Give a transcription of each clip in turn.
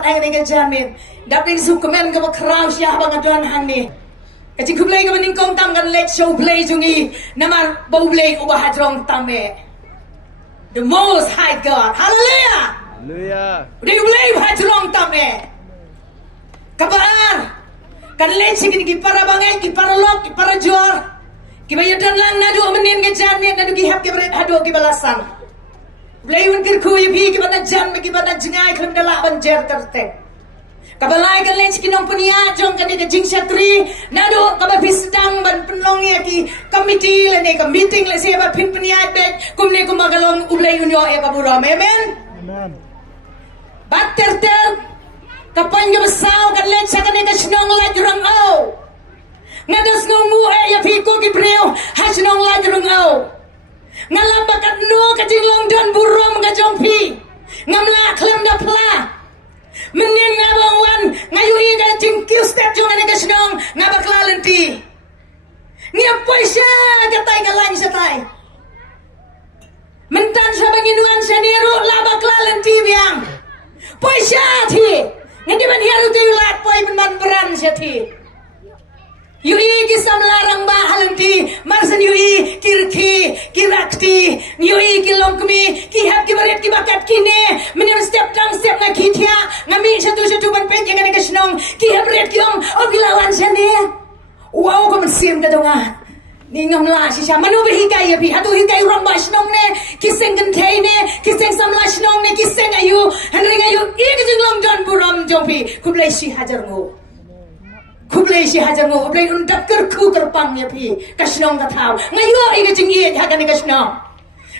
bat ang ni jamin dapat sukumen ka makraw siya bang adon hang ni kacing kublay ka maning kong tam kan let show play jungi namar bawblay ubahadrong tame the most high God hallelujah Hallelujah. udah kublay ubahadrong tame kabar kan let sigin ki para bangay ki para lok ki para jor ki bayadan lang nadu menin ke jamin nadu ki hap ki berat hado ki balasan Blayun kirkuy bhi ki bana jan ki bana jingai khun dala banjer karte kabalai kan lech kinong punya jong kan ni jing satri nado kaba bisdang ban penlong ya ki committee le ne ka meeting le se ba pin punya bek kumne kumagalong ublayun yo ya kaburo amen Amen. bat ter kapan ga basaw kan lech kan ni ka snong la jurang au ngados ngungu ya phi ko ki breu ha snong la jurang au ngalam bakat no kajing long dan burom ka jongpi ngamla klem da pla menin ngabangwan ngayui ka jing kiu step jong ani kasnong ngabakla lenti ngia poisha katai kalang satai mentan sa banginuan saniru labakla lenti biang poisha thi ngadi ban hiaru ti lat poi man beran sathi Yui ki samlarang ba halanti marsan yui kirki kirakti yui ki longkmi ki hap ki baret ki bakat kine menim step na kitia ngami satu ban pe jangan ka snong ki hap ret ki ong obilawan sane wow ko mesim ka donga ni ngam la si sa manu be hikai ya bi hatu hikai ram ba snong ne ki seng kan thai ne ki seng samla snong ne ki seng ayu hanring ayu ik jinglong don buram jompi kublai si hajar ngo kublai si hajar ngo kublai undak kerku kerpang ya pi kasnong ka thau ngayo ina jingi ha kan kasnong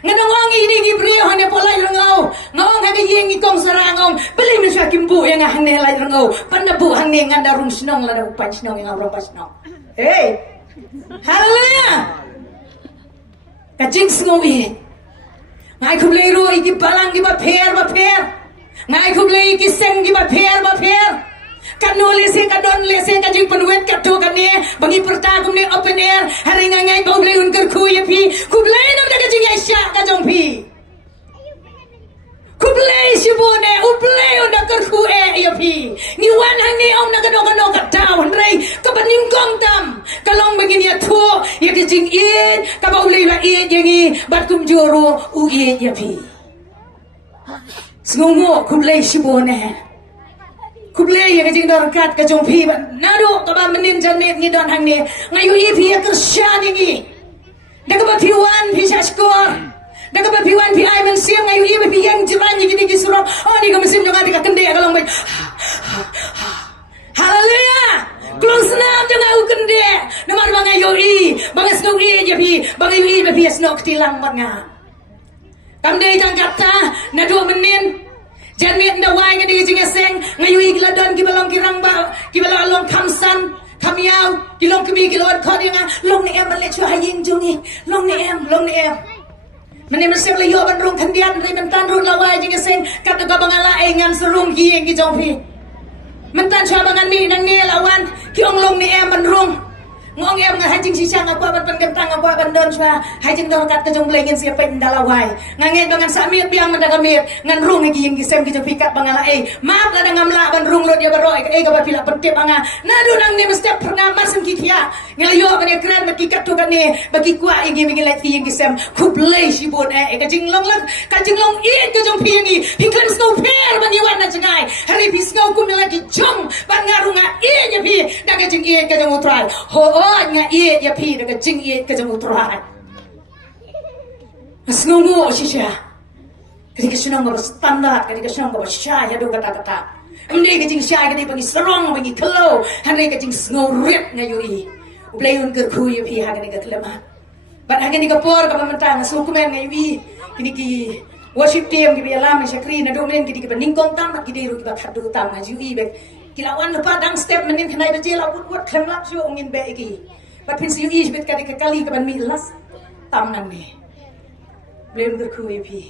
nganong ini gi brio hane polai rangau ngong ha ga yengi kong sarangong beli men sa kimbu yang hang ne lai rangau panabu hang ne nganda rung snong la da pan snong yang ro pasnong hey hallelujah kajing snoi ngai kublai ro iki balang gi ba pher ngai kublai iki seng gi ba pher kanole se kadon le se kajing penuet katu kane bagi pertagum ne open air hari ngai boble un kerku ya pi kublai nam da kajing aisha ka jong pi kublai sibone ublai un da kerku ya pi ni wan hang ni om na kano ka taw rei ka baning kong tam kalong begini ya thu ya kajing in ka boble la in yangi bat kum joro u ya pi sngongo kublai sibone kublai ya kajing dor kat ka jong phi ban nado ka ba menin janet ni don hang ni ngayu i phi ka shan ni daga ba phi wan phi skor daga ba phi wan phi ai men siam ngayu i phi yang jiran ni gini gisro oh ni ka mesim jong ati ka kende ka long bai hallelujah close nam jong au kende namar bang ngayu i bang snok i je phi bang ngayu i phi snok tilang bat nga kam dei jang kata nado menin Janit nda wai ngadi jinga seng ngayui giladon gibalong kirang ba gibalong kamsan kamiau gilong kemi gilon kodinga long ni em le chu haying jungi long ni em mane mesem le yo ban rong kandian ri mentan run lawai jinga seng kat ga bangala e ngan serung gi ngi jongpi mentan cha bangan mi nang ne lawan ki ong long ni em ban rong ngong em nga hajing si chang apa ban gentang apa ban don chwa hajing dor kat ka jong blengin sia pen dalawai ngangen bangan samit biang mendagamit ngan rung gi yang gisem gi pikat bangala maaf la ngamla ban rung lo dia baroi ka ba pila pentep banga nadu nang ne mesti pernah masem kitia ngelayo ban ekran ba kikat tu kan ne bagi kuat igi mi ngelai yang gisem kublai si bon ka jinglong lang ka jinglong ka jong piangi piklan snow fair ban yiwan na jangai hari pisngau kum lagi jong ban ngarunga nya pi daga jing ka jong utrai ho nga ya pi daga jing ka jong utrai Snungu sisya, ketika senang gak standar, ketika senang gak syah, do kata-kata. Amde kajing syah kadi bagi serong bagi kelo, hari kajing sngurit ngayui. Uplayun kerku ya pi hagan ga kelema. Bat hagan ga por ka mentang sukumen ngayui. Kini ki worship team ki alam syakri na do men kidi ki ningkong tam ki diru ki khadu tam ngayui bek. Kilawan lepa dang step menin khnai bejel awut khem lak syu ngin be iki. Bat pin siu is bet kadi kali ka ban mi las tam nang ni. Belum berkui pi,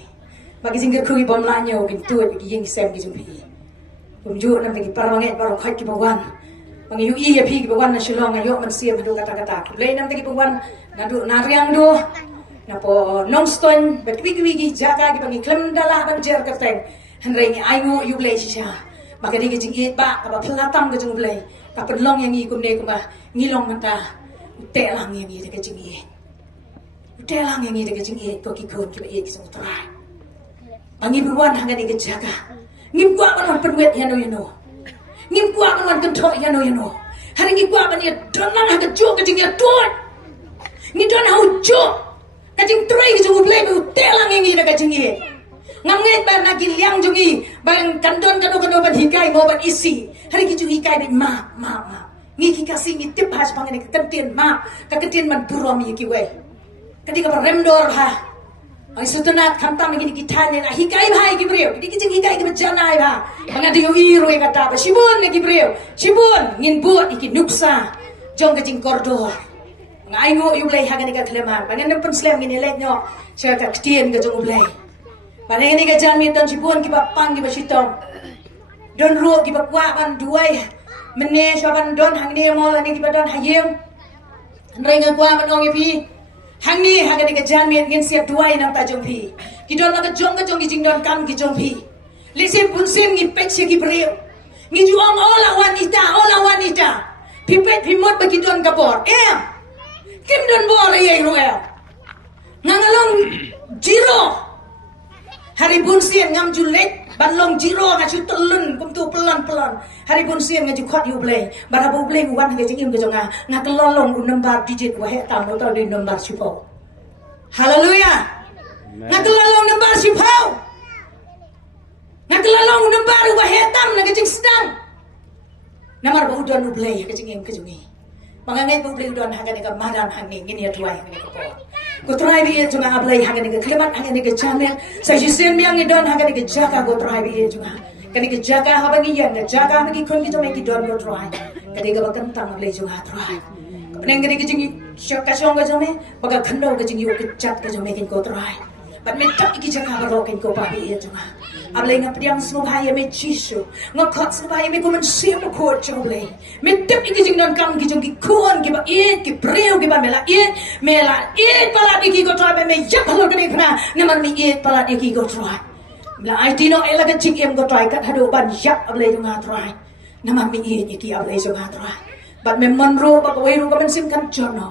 bagi singgir kui bom lanyo kintu bagi yang sem ki jumpi. Bumju nam bagi paramanget baru khat ki bawan. Bagi yu iya pi ki bawan na shilong ayo man siam hadu kata-kata. Belai nam bagi bawan nadu nariang do. Napo nongstone bagi wigi jaga ki bagi klem dala banjer kerteng. Handrai ni ayo yu belai sisa. maka dia kecing it ba kaba pelatam ke jung blai ka penlong yang ikum ne kuma ngilong mata telang yang i kecing it telang yang i kecing it ko ki kon ki it ki sung trai bangi berwan hanga ni kejaga ngim kwa kan penwet yano ngim kwa kan kentok yano hari ngi kwa ban ya donan ha jo kecing ya tuat ngi don ha jo kecing trai ki jung blai bu telang yang i kecing it ngamnget ban lagi liang jungi ban kandon kado ban hikai mo ban isi hari ki jungi kai ban ma ngi ki kasih ngi tip has pangen ke kentien ma ka kentien man burom yi ki we ketika remdor ha ai sutunat khamtam ngi ki thane na hikai bhai ki breu ki jungi hikai ki janai ba banga di iro e kata ba sibun ki breu sibun ngin buat iki nuksa jong ke jing kordor ngai ngo yu lei ha ka klema bangen pen slem ngi lek nyo cha ka ktien ke jong lei Panai ni kejan mi don cipun kiba pang kiba sitong don ruo kiba kwa ban duai mene swaban don hang ni mol ni kiba don hayem renga kwa ban ong pi hang ni ha ni kejan mi ngin siap duai nang ta jong pi ki don na jong ki jing don kam ki jong pi li sim pun sim ngi pek si ki breu ngi juang ola wanita pi pet pi mot bagi don kapor kim don bor ye ro ngangalong jiro hari bunsian ngam julek balong jiro ngacu telun kum tu pelan hari bunsian ngaju khot yu blei barabu blei wan ke jing im ke jonga ngakelolong number digit wa he tam to di number sipo haleluya ngakelolong number sipo ngakelolong number wa he tam na ke jing sedang namar ba udon blei ke jing im ke jongi pangangai bu blei udon haga ne ka madan hangni ngini ya tuai ne ko ko try bi junga ablai haga ni klemat haga ni channel sa jisen miang ni don haga ni jaga ko try bi junga kani ke jaga ha bagi yan jaga bagi kon ki to me ki don ko try kani ga bakan tang le junga try neng kani ke jingi shaka chong ga jome baga khando ga jingi ko chat ga jome kin ko try but me tak ki jaga ba ro kin ko pa bi junga ablai nga priang snu bhai me chisu nga khot snu bhai me ko man sim ko chole me tak ki jing don kam ki jong ki kon ki ba ki preu ki ba mela pala ki ko try me yak halo kani khna naman me pala ki ko try la ai tino ela ka jing em ko try kat hado ban yak ablai nga try naman me ki ablai nga try but me man ro ba ko ro ka man sim kan jono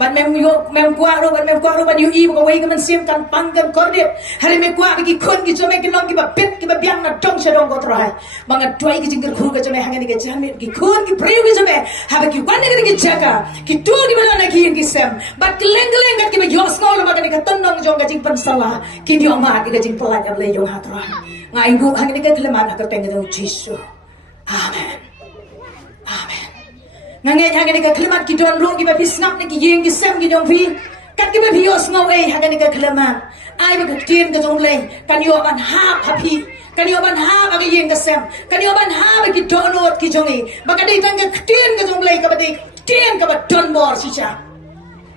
ban mem kwa ro ban yu i ko wei ka man sim kan pangkan kordip hari me kwa ki kon ki jome ki long ki ba pet ki ba biang na dong sa dong ko try banga doi ki jingir khu ka jome hangani ke jame ki kon ki preu ki jome haba ki wan ki jaga ki tu ki ba na ki ki sem bat ki leng ki ba yos ngol ba ka tonnong jong ka jing pan sala ki dio ma ki ka jing pelaj able yo ha try ngai bu hangani ka kleman ka teng ka jisu amen nganget haga ni ka klimat ki don ro ki ba pisnap ni ki yeng ki sem ki dong pi kat ki ba bios ngawe haga ni ka klimat ai ba ka tien ka jong lei kan yo ban ha phapi kan yo ban ha ba ki yeng ka sem kan yo ban ha ba ki donot ki jongi ba ka dei tang ka tien ka jong lei ka ba dei tien ka ba don bor si cha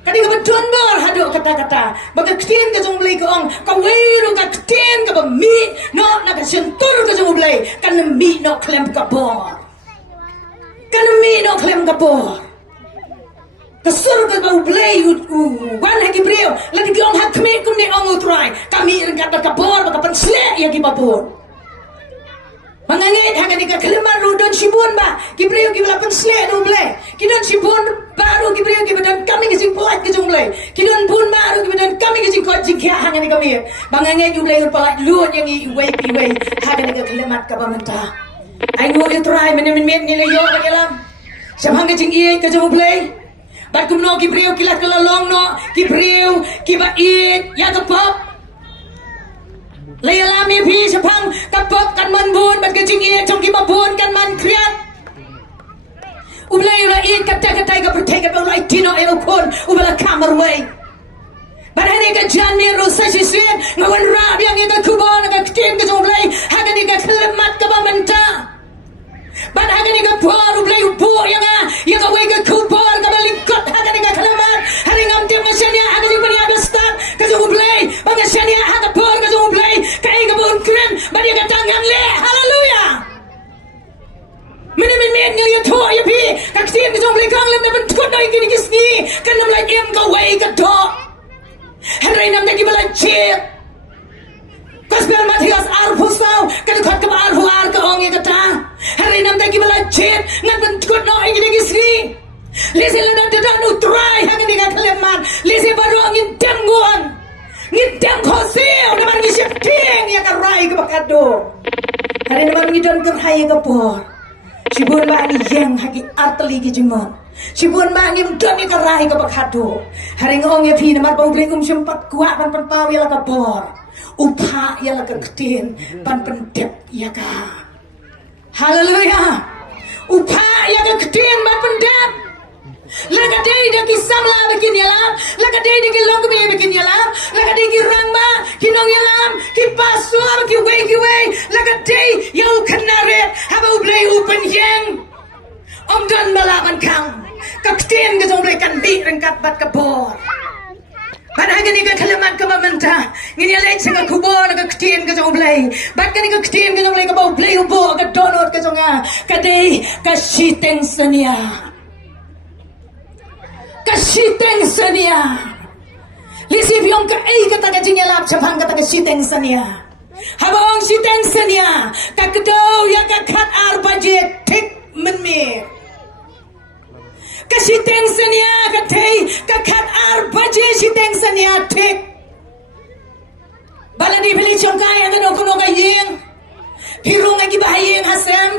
kadi ka ba don bor hado kata ba ka tien ka jong lei ka ong ka weiru ka tien ka ba mi no na ka sentur ka jong lei kan mi no klem ka bor kan mi no klem kapor kasur ka bau blay wan hagi breu lagi ki ong hak me kum ni ong utrai kami kat kapor ka pan sle ya ki babor mangangit haga ni ka kleman ru don sibun ba ki breu ki bala pan sle do blay ki don sibun baru ki breu ki badan kami ki sing pelat ki jong blay ki don bun baru ki badan kami ki sing ko jing kya haga ni kami mangangit yu blay pelat lu yang i wei haga ni ka klemat ka bamenta ai ngo yu try men ni le yo ka gelam samang ke jing ie ka jong play bat kum no ki breu ki lat ka long no ki breu ki ba it ya ka pop le la mi phi samang ka pop kan man bun bat ke jing ie jong ki ba bun kan man kriat ublay la it ka ta ka protect ka like tino e kon ubala kamar way but hani ka jan mi ro sa si sien ngawan rab yang ka kubon ka tin ka jong play hagani ka klemat ka ba menta but hagani ka por ublay po yang ka way ka kubon ka balikot hagani ka klemat hari ngam tim ngashania hagani pa niya start ka jong play bang ngashania haga por ka jong play ka ay ka bon krem ba ka tangan le hallelujah min ngi to ya pi ka tin ka jong play kang lem na ban tukot na ikini kisni kan nam like em ka way ka to hari nam na ki bala chip Gospel Matthias arfu sao kan khot ka arfu ar ka ong ka ta hari nam taki bala jet ngan ben kut no ing digi sri lisi la da utrai hang ni ka Keleman lisi baru angin tangguan ngidam khoseo naman ngi shifting ya ka rai ka bakado hari naman ngi don ker hai ka por sibun ba ni yang hagi artli gi jumon sibun ba ngi don ni ka rai ka bakado hari ngong ya phi naman bau bleng sempat kuat pan pau ya la ka por upha ya la ka ktin pan pendep ya ka haleluya upha ya ka ktin pan pendep laga day da ki samla bikin yalam laga day da ki long be bikin yalam laga day ki rangma ki nong yalam ki paswa ki way laga day yo kanare haba ublay upen yang om don malaman kang kapten ga jong kan bi rengkat bat ka bor pada gani ka Keleman ka mamanta ngini alay sa kubo na ka kapten ga jong blay bat gani ka kapten ga jong blay ka ba blay ubo ka donot ka jong ka day ka shiteng sania kasiteng sania lisi biong ka ay kata ka jinyalap chapang kata ka siteng sania habang siteng sania kakdaw ya kakat arbaje tik menmir kasiteng sania katay kakat arbaje siteng sania tik baladi beli chongkay ang kuno kayeng hirung ay gibahayeng hasem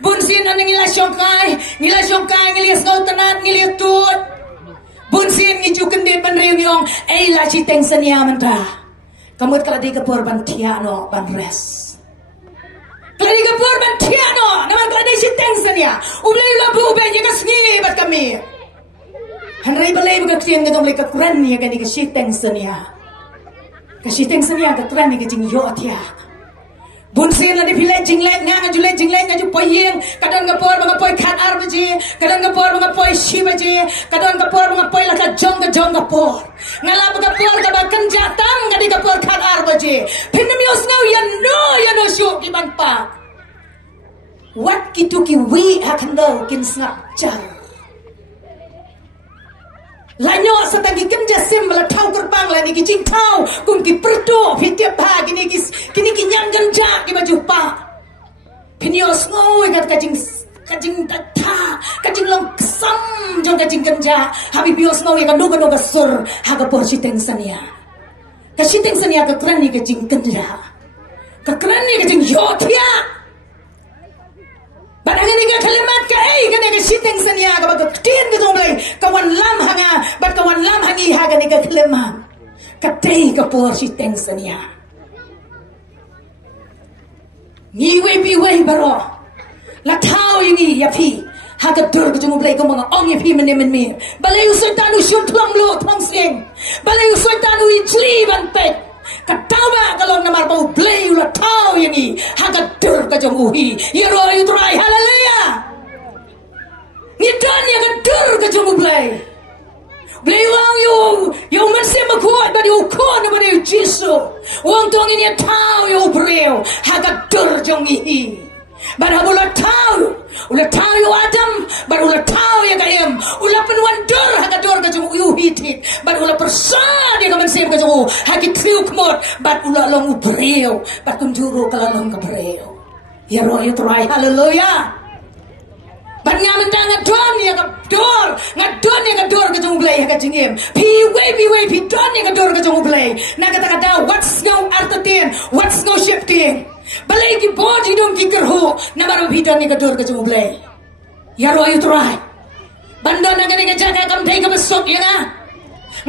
bunsin ang ngila chongkay ngilas ngautanat ngilas tut bunsin ngijukan din ban reunion ay la chiteng sania manta kamut kala di kapur ban tiano ban res kala di kapur ban tiano naman kala di chiteng sania ublay labu ben ya kasngi bat kami hanray balay magkakriyan ka tumlay kakuran niya gani ka chiteng sania ka kuran niya ka jing yotya bunsin na di pilay jinglay nga ju poyeng kadon nga por mga poy khat arbaji kadon nga por mga poy shibaji kadon nga por mga poy laka jong nga por ngala mga por ka ba kanjatang nga di ka por khat arbaji pinamios ngaw yan no syo ibang pa wat kituki wi hakando kin snap jar lanyo sa tagi kemja simbala tau gerbang la ni kijing tau kum ki perdo pitiap pa kini kinyang ganja ki baju pa pinios ngoi kat kajing tata kajing long kesam jong kajing ganja habi pios ngoi kan doga sur haga porsi tengsania ka krani kajing ganja ka krani kajing yotia Badang ni ka Keleman ka ay ka ni ka siteng sania ka baga tin ka tumlay kawan lam hanga bat kawan lam hangi haga ni ka Keleman ka tay ka por siteng sania ni we baro la tao yung yapi haga dur ka tumlay ka mga ong yapi men balay usoy tanu syum tulang lo tulang sing balay usoy tanu ijli ban pek katawa kalong na marbaw blay ula tao yung haga dur ka jong uhi yero yutray hallelujah ngidon yung dur ka jong blay lang yung mansi makuat ba di ukon ba di jisu wang tong inya tao yung breo haga dur jong ihi Bara ula tao yung Adam, bara ula tao yung kayem, ula penuan dor haga dor ka jung uyuhitit, bara ula persad yung kamansim ka jung hagi triuk mot, bara ula long ubreo, bara kumjuro kalalong kabreo. Yaro yung try, hallelujah. Bara nga manda nga don yung ka dor ka jung blay haga jingim, piway, pi don yung ka dor ka jung blay, nagata what's no artatin, what's no shifting. Balay ki body dong ki kerho na maro bidan ni kador ka jumublay yaro ayo try banda na gani ka jaga kam thai ka besok ya na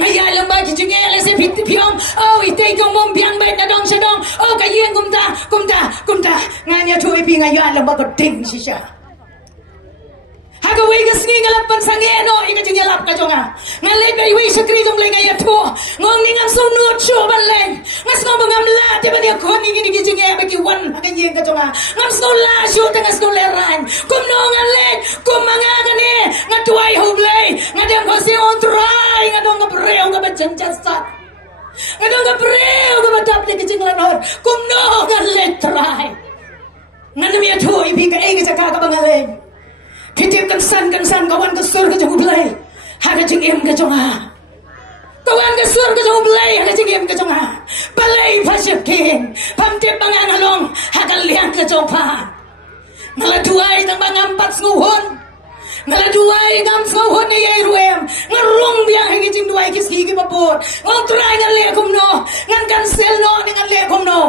ngaya lamba ki jinge ale se phit phiom oh itay kong mom biang bay na dong sa dong oh kayen kumta nganya thui pi ngaya lamba ko ding si siya haga way ka singi ngalap pan sangeno ika jingalap ka jonga ngalay bay way sa kri jong lay ngaya to ngong ni ngam so nut sho ban leng ngas ngom ngam la te ban ya ko ni gi jinge ba ki wan haga yen ka jonga ngam so la sho te ngas no leran kum no ngalek kum manga gani ngatuai hoblay ngadam ko si on try ngadong ka breo ka ba janjasta ngadong ka breo ka ba tap ni gi jinglan hor kum no ngalek try ngadam ya to ibi ka ay ka ka bangaleng Kitip kansan kawan kesur ke jauh belai haga jingim ke jonga kawan kesur ke jauh belai haga jingim ke jonga balai pasif king pamtip bangang halong haga liang ke jongpa Ngaladuay ng mga ampat nguhon. Ngaladuay ng nguhon ni Yeruem. Ngarong biyang higit duay kis-higi mapur. Ngang try ngan lekom no. Ngan cancel no ngan lekom no.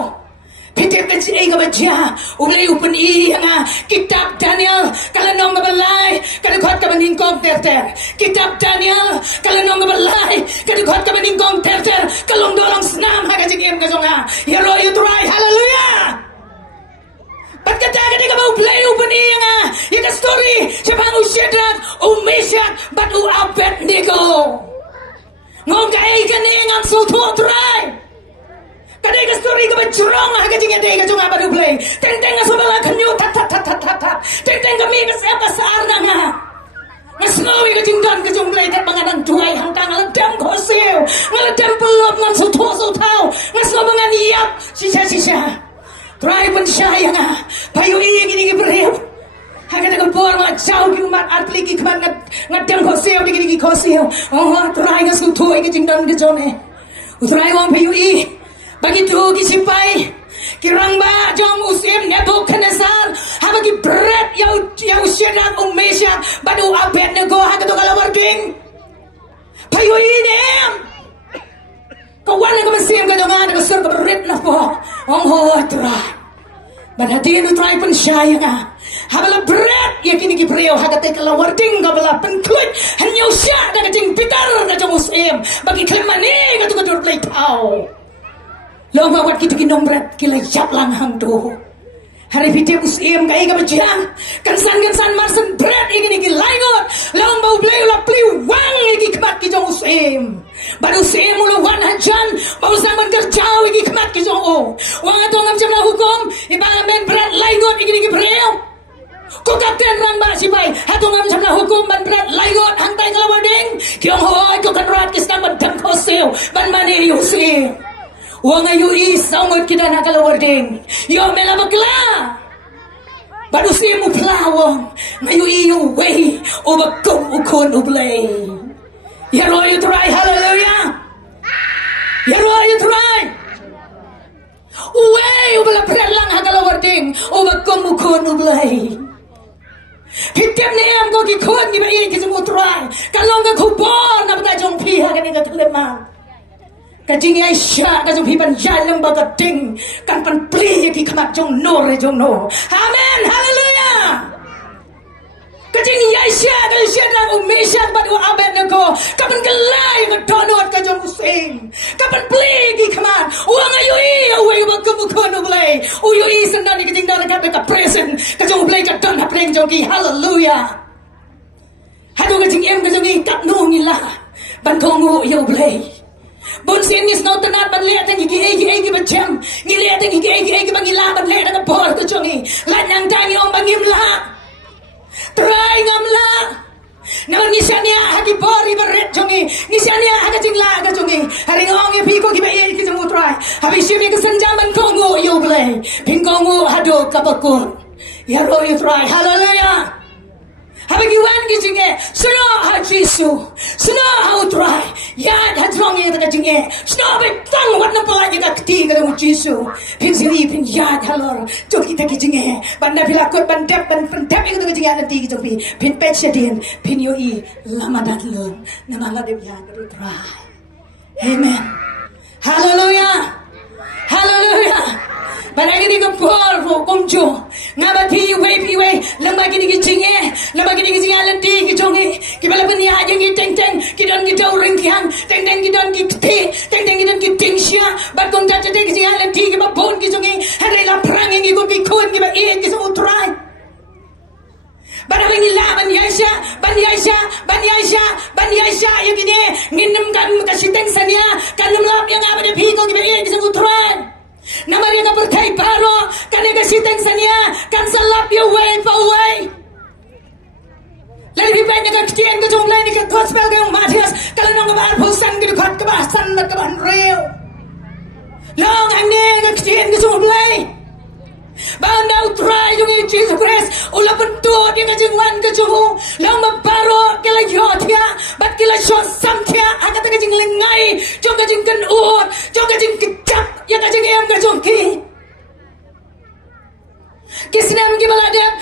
Pitip kan si ay kabadya. Ulay upan nga kitab Daniel. Kalanong ngabalay. Kadukot ka maningkong terter. Kitab Daniel. Kalanong ngabalay. Kadukot ka maningkong terter. Kalong dolong senam hagajigim ka nga. Hero you try. Hallelujah. Ba't kataga di ka ba uplay upan nga. Yung story. Siya pang Shadrach, Meshach, but Abednego. Ngong kaya ikaningan suto try. Kadai ka story ka ba jurong hagajing ade ka junga baru play. Teng-teng nga subala kanyo tat tat tat tat tat. Teng-teng kami ka sa saar na nga. Ngasnowi ka jingdan ka jung play kat mga nang duay hangtang aladam ko siyo. Ngaladam pelop ngan suto sutao. Ngasno mga niyap sisa-sisa. Try pun siya nga. Payo iya gini gibrep. Haga na por mga chow gimat atli gikman ngadam ko siyo di gini ko siyo. Oh, try nga suto ka jingdan ka jone. Try wang payo iya. Begitu kisipay kirang ba jong usim Nebuchadnezzar habagi berat yau Shadrach Meshach badu Abednego hagado kalawarding payo inem kawan ka masim ka dongan ka sur ka berat na po ong ho tra badhatin try pun siya nga habala berat ya kini gibreo hagate kalawarding ka bala penkut hanyo siya na kajing pitar na jong usim bagi klemani ka tukadur play tau. Lo bawat kita kinombrat kila jap lang hang do. Hari piti usim kai ka bajang. Kansan marsen brat iki niki laingot. Long bau blay la pliu wang iki kemat ki jong usim. Baru usim ulo wan hajan bau zaman kerjau iki kemat ki jong o. Wang ato ngam jam hukum ibang men brat laingot iki niki breu. Ko kapten rang ba sipay ato ngam jam hukum ban brat laingot hang tay kalawading. Kyong hoy ko kan rat kis kang ban ko seo ban mani usim. Wang ayu isangot kita nak kalawarding. Yo melabagla. Baru simu pelawang. Ngayu iyo way. Ubagkong ukon ublay. Yaro you try. Hallelujah. Yaro you try. Way ubala prelang hakalawarding. Ubagkong ukon ublay. Hitip ni am ko kikon ni ba iya kisimu try. Kalong ka kubor na bata jong piha kani ka kalimang. Kajing Aisyah kajong hiban jalang bagating kan pan pli yaki kamat jong no re jong no. Amen. Hallelujah. Kajing Aisyah kajong Shadrach Meshach badu Abednego kapan gelai ngadonot kajong usim. Kapan pli yaki kamat uang ayui away bagkumukon ublay. Uyui sendani kajing dalam ka present kajong ublay ka don hapreng jong ki. Hallelujah. Hadu kajing em kajong ikat no nila bantongu ya ublay. Bon sinis no tanat ban lihat ang igi bacam ngilihat ang igi bangila ban lihat ang bor ko jongi lanyang tangi ong bangimla try ngamla naman nisanya hagi bori baret jongi nisanya haga jingla haga jongi hari ngong pi ko gibai ki jamu try habis ini kesenjaman kongo yo blay pingkongo hado kapakun ya ro you try. Hallelujah. Habagi wan ki jinge suno ha Jesu suno ha utrai ya ha drong ye ta jinge suno be tang wat na pala ye ka ti ka mu Jesu pin siri pin ya halor to ki ta ki jinge banda bila kot bandap ban pendap ye ka jinge na ti ki jopi pin pet sedin pin yo I lama dat lon na mala de ya ka utrai. Amen. Hallelujah. Hallelujah. Barang ini kepol fo komjo ngaba piwe lamba gini gijinge lamba gini gijinge alenti gijonge kibala pun ya aja teng kidon gidau ringkiang teng kidon gite teng kidon gitingsia bakon tata teng gijinge alenti gibabon gijonge hari la perang yang gigo gikon giba iya giso utrai. Barang ini lah ban Yaisha yang gini nginem kan kasih teng sania kan lap yang apa de pigo giba iya giso utrai. Namanya ka berkay paro kanega siteng sania kan salap your way for way. Lalu hipan ka kitien ka jong lain ka gospel ka yung Matias kalau nang kabar pusan ka dukot ka basan mat ka ban real. Long ane ka kitien ka jong lain. Banda utray yung Jesus Christ ula pentut yung kajingwan ka jong long maparo kila yotia bat kila shot samtia agad ka jing lingay jong ka jing kanut jong ka jing kecap yang ka jing em ka jong ki kisinam ki baladap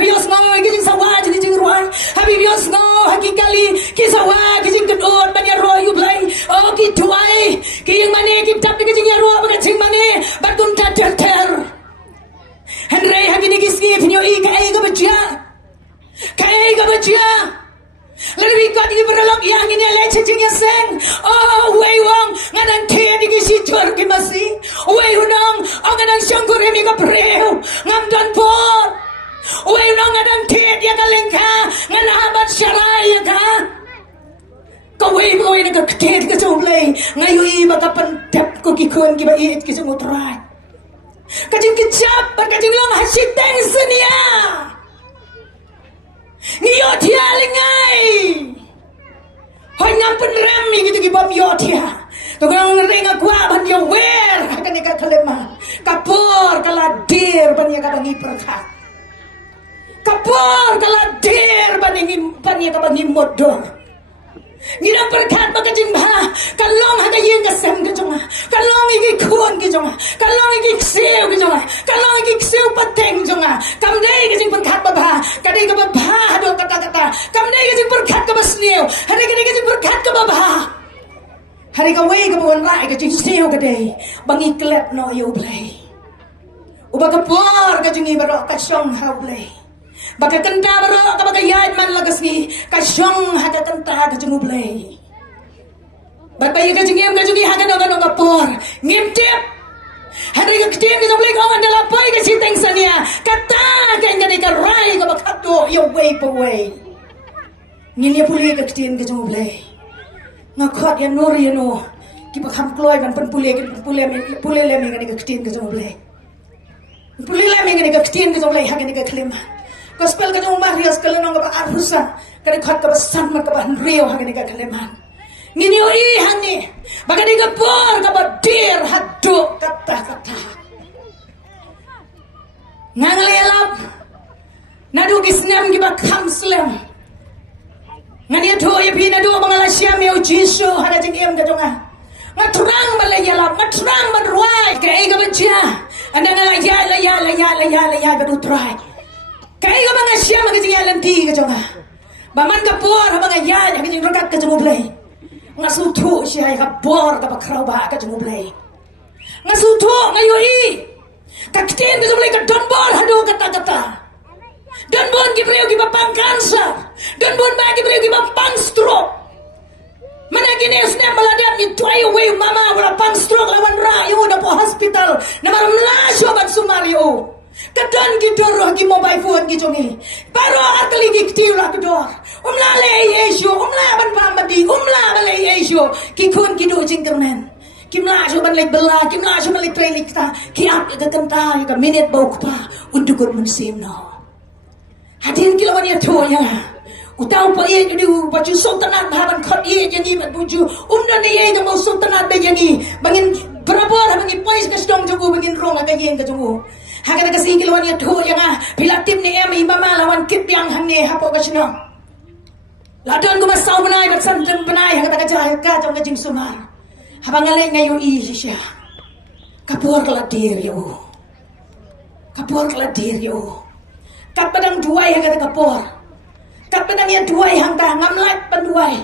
pios ngoi kijing sawa kijing ruai habi pios ngoi haki kali ki sawa kijing kedot bani roi you play oh ki tuai kijing mane ki tap kijing ya ruai baga ching mane batun ta ter Henry hagi ni kiski pinyo I kai ga bacia lebih kuat ini berlok yang ini leceh cingnya sen oh wei wong ngadang tia di kisi jor ki masih wei unang oh ngadang syangkur ini ka preu ngam dan por wei unang ngadang tia dia ka lengka ngana habat syarai ka ka wei boy na ka tia ka joblay ngayu I baka pandap ko kikon ki ba iit ki sumutray kajing kicap kajing long hasiteng senia Ngiyotia lingai Hoy ngampun rami gitu kibam yotia Tukang ringa gua ban yo wer Hakan ika kaleman Kapur kaladir ban ya kabangi perkat Kapur kaladir ban ya kabangi modor Ngidang perkat baka jingba Kalong haka yin kasem ke jonga Kalong iki kuon ke jonga Kalong iki ksiu ke jonga Kalong iki ksiu pateng jonga Kamdai ke jing perkat baba Kadai ke baba Aduh kata-kata Kamdai ke jing perkat ke basniu Hari ke jing perkat ke baba Hari ke wei ke buan rai ke jing sniu kadai Bangi kelep no yu blay Uba kepor ke jing ibarok kasyong hau blay Baka kenta baro ka baka yad man lagas ni kasyong haka kenta ka jungublay. Bagay ka jingim ka jungi haka no kapor. Ngimtip. Hari ka kitim ka jungublay ka ang dalapoy ka siteng sa niya. Kata ka nga ka ray ka bakato yung way pa way. Nginya puli ka kitim ka jungublay. Ngakot yan nori yan o. Kipakam kloy man puli lemi ka kitim ka jungublay. Puli lemi ka kitim ka jungublay haka ka klima. Gospel ka jong marias kala nang ba arusan kani khat ka basan ma ka ban rio hagani ka kaleman nginyo I hani bagani ka por ka badir haddo kata ngangalelap nadu kisnam ki ba khamslam ngani to ya pina do bangala syam yo jisu hada jing em ka jonga ngatrang balayalap ngatrang badruai ka ai ka bacha anda na ya badu try Kaya ka mga siya magkasiyalan ti ka jonga. Baman ka por ha mga yan ha kajing rakat ka jumublay. Nga suto siya ka por ka bakraw ba ka jumublay. Nga suto ngayo I. Kakitin ka jumublay ka donbon hado kata-kata. Donbon kibriyo kibapang cancer. Donbon ba kibriyo kibapang stroke. Mana gini usna maladap ni tuay away mama wala pang stroke lawan rayo na po hospital. Na maramlasyo ban sumario. Kadon gidoro gi mobile phone gi jongi paro akli gi ktiula kedor umla le yesho umla ban pamadi umla bale yesho ki kun gi do jingkernen kimla so ban le bela kimla so ban le prelikta ki ap ga kanta ga minute bok pa untuk mun simno hadin kilawan ya to ya utau pa ye ni baju sultanat haban khot ye yani ban buju umna ne ye no sultanat be yani bangin berapa bangin pois ka stong jogo bangin rong aga yen ka jogo Haga kasi kilwan ya to yang pilatim ni em imama lawan kit yang hangne hapo ka sino. Ladon ko masaw banay bat santen banay haga taka ka jong jing sumar. Habang ngale ngayo I siya. Kapor kala dir yo. Kapor kala dir yo. Kapadang duay haga kapor. Kapadang ya duay hangga ngamlat panduay.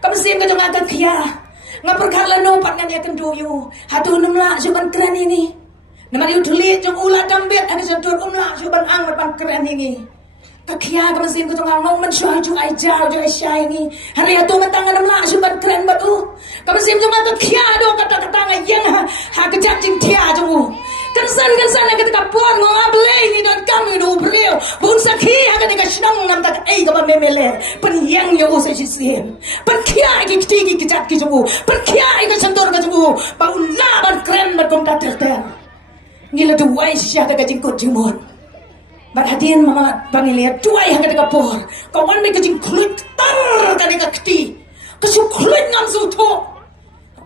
Kamsim ka jong agad kya. Ngapor kala no pat nga kan duyo. Hatunum la suban kran ini. Namari utuli jong ula dambet ani sentur umla suban ang ban keren ini. Kakia ka masin ko tong ngong man syai ju ai jao ju ai syai ni. Hari atu mantangan namla suban keren batu. Ka masin jong ato kia do kata-kata ngayang ha kejak jing tia jong. Kansan na ketika puan ngong ablay ni don kami do brio. Bun sakhi ha ka shnang nam tak ai ka ba memele. Pen yang yo usai sisiem. Pen kia ki kiti ki kejak ki jong. Pen kia ka sentur ka jong. Ba ulla ban keren bat kom tak ter. Ngila duway siya taga jingkot jimon. Ba't hatiin mga pangiliya duway hangga taga por. Kawan may kajing kluit tar ka taga kti. Kasi kluit ngam suto.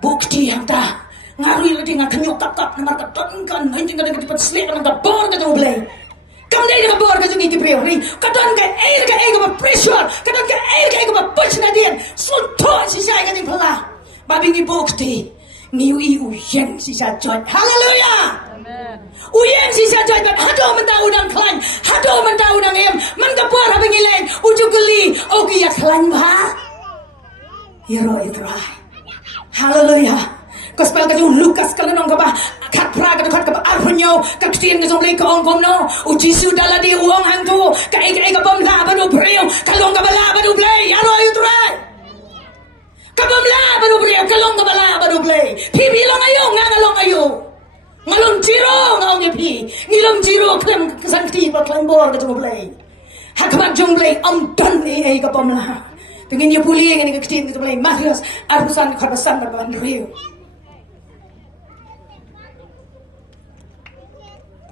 Bukti hangta. Ngaruy lagi nga kanyo kakak na markatan kan. Hindi ka taga tipat slip ng kabor ka jublay. Kamday na kabor ka jung iti priori. Katon ka air ka ba pressure. Katon ka air ka ba push na din. Sulto siya ka jing pala. Babingi bukti. Ngiwi uyen siya joy. Hallelujah! Uyen si siya joy, but hado man tao ng klan, hado man tao ng em, ya klan ba hero itra hallelujah gospel ka jung Lukas ka nong ka ba khat pra ka khat ka ba arnyo ka Christian ka jong le ka ong kom no u Jisu dala di uong hang tu ka ai ka bom la ba no preo ka long ka ba la ba no play hero itra ka bom la ba no preo ka long ka ba la ba no play pi long ayo nga long ayo ngalong jiro ngau nge pi ngilong jiro klem sang ti ba klem bor ka jong play hakmat jong play don ai ka bom la pengen dia puli yang ini Christian ka play Matius arusan khabasan ba ban rio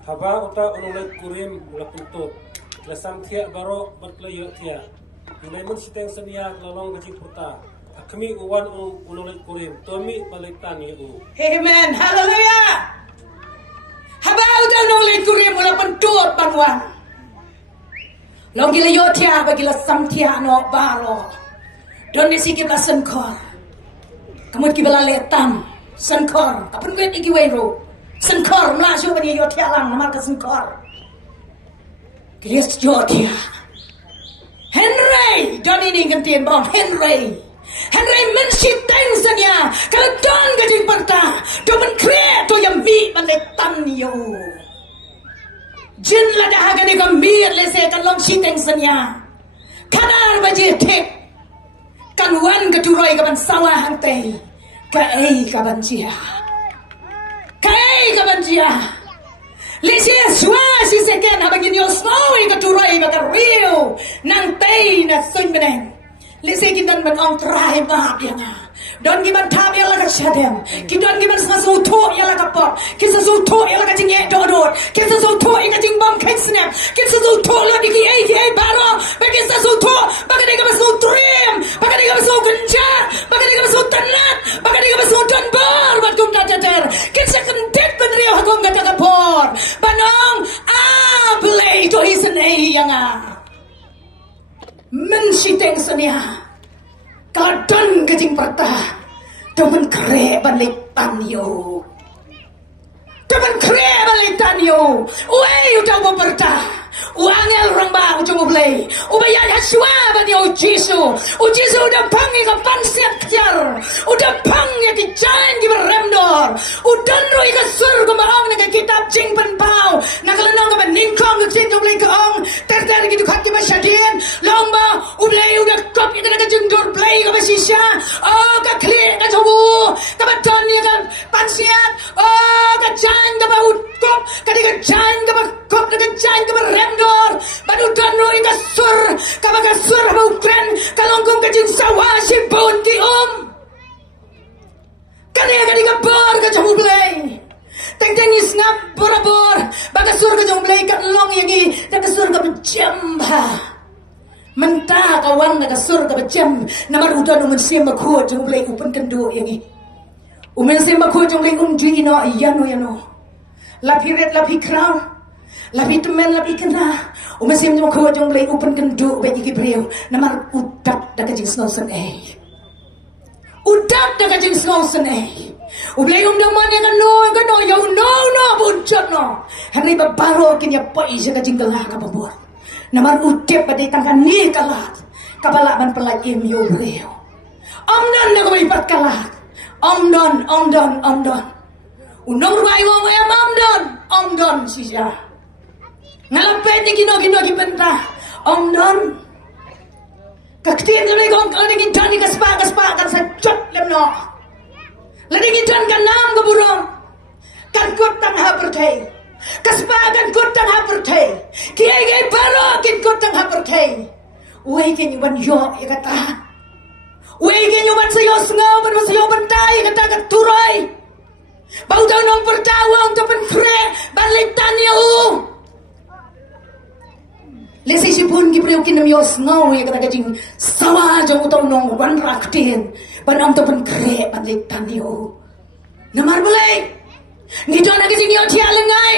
Haba uta unulay kurim ula puntut. Lasam tiya baro berkelayo tiya. Unay mun siteng seniya lalong gaji puta. Kami uwan unulay kurim. Tomi balikan ya u. Amen. Hallelujah. Haba uta unulay kurim ula puntut banwan. Long gila yo tiya bagi lasam tiya no baro. Don di sikit la senkor. Kamut kibala letam. Senkor. Kapun kuit iki wero. Senkor melayu bani yo tialang namar ka senkor. Kristo yo tia. Henry don ini ngentien bom Henry. Henry mensiteng sanya kalau don gajing parta do men kre to yang mi bande tan yo. Jin la dah gani gambir le se kan long siteng sanya. Kadar baje tek. Kan wan keturoi ka ban sawah hangtei. Ka ei ka ban cia. Kai kabanjia lisi swa si seken habagin yo snowy katurai bakar rio nang tay na sun beneng lisi kitan ban ong trai bahap yang don giban tab yala ka shadem kidon giban sasu to yala ka pop kisasu to yala ka jinge dodot kisasu to ika jing bom kai snap kisasu to lo diki ai baro bakisasu to bakade ka basu trim bakade ka basu genja bakade ka basu tanat bakade ka basu donbor bat kum tajater kisa kendet benrio hakum kata kapor banong ablay to hisan yang mensiteng senia kadon gajing perta temen kre balik tanyo temen kre balik tanyo uai udah mau perta uangel orang bang cuma play ubaya Yeshua bani Jisu Jisu udah pangi ke pansiat kejar udah pangi ke jalan ke beremdor udah roi ke surga maong dengan kitab jing penpau nak lenong ke beningkong ke sini play ke ong ter gitu kaki masyadin lomba udah kop yang kena jengdur play ke masisya oh ke klik ke cobu ke beton ya kan pansiat oh ke jalan ke baut kop ke jalan ke kop ke jalan ke beremdor baru dano ika sur kabaga sur ba ukren kalongkum kajing sawah si bon ki kani ka bor ka jamu blay teng is ngap bor baga sur ka jamu blay ka long yangi ka sur ka jamba mentah kawan ka sur ka jam namar udan umun sim ko jamu blay upen kendo yangi umen sim ko jamu blay jino yano lapiret lapi crown lapi temen lapi kena umesim jom ko jong lay upan kendo ba iki priyo namar udak daga jing snowsen udak daga jing snowsen ublay daman ya kan no yo no bunjat no hari ba baro kin ya pai jaga jing kala ka babor namar udep badai tangkan ni kalat kapala ban pelaj im yo priyo omdon na ko ipat kalat omdon unong ruai wong ya omdon sija ngalapet ni gino gibenta omdon kaktin ni gong kalau ni gitan ni kaspa kan sajot lemno lagi gitan kan nam keburung kan kut tang hapertei kaspa kan kut tang hapertei kiai baro kin kut tang hapertei wei kin yuban yo ya kata wei kin yuban sayo sngau ban sayo bentai kata turoi bau tau nong pertawang tepen kre balik tanya lesi sipun ki priu kinam yos ngau ya kata gajing sawa jang utau nong ban raktin ban am tepen kre balik tanya namar boleh ni dona gajing yo tia lengai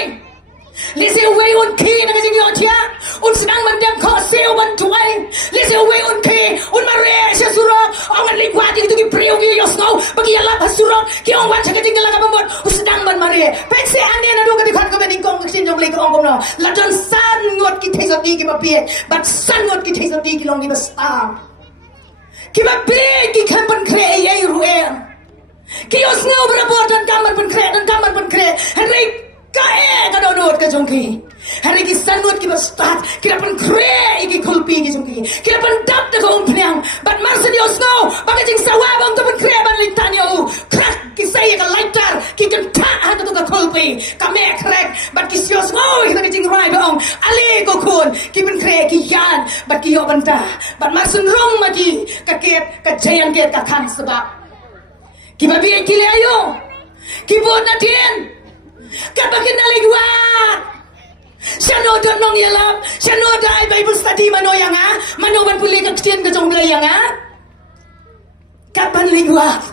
lesi wei un ki na gajing yo tia un sedang mandang ko seo ban tuai lesi wei un ki un mare sia surong ongan liwat itu ki priu ki yos ngau bagi ya lap surong ki ong wan gajing la ka bambot sedang ban mare peksi ane na do ka dikhat ko bening kong sin jong le ko ong no la don san ngot ki thesot di ki mapie bat san ngot ki thesot di ki long ki basta Kiba big ki kan pen kre ye ruem. Ki os ngau berabot dan kamar pen kre. Hari kae ka donot ka jongki. Hari ki sanut ki start ki pen kre ki kulpi ki jongki. Ki pen dap de ko umpnyang. But marsa di os ngau baka jing sawabang to pen kre ban litanya u. Krak ki say ka lighter ki kan ta ha to ka kulpi. Ka me crack but ki sios ngau ki jing rai bang. Ali ko kun ki pen kre ki yan but ki yo banta. But marsun rong ma ki ka ket ka jayan ket ka kan sebab. Ki babi ki le ayo. Ki bot na tien. Ka bakin na ligwat. Siano don nong yalam, siano dai Bible study mano yang mano ban puli ka tien ka jong yang kapan ligwat.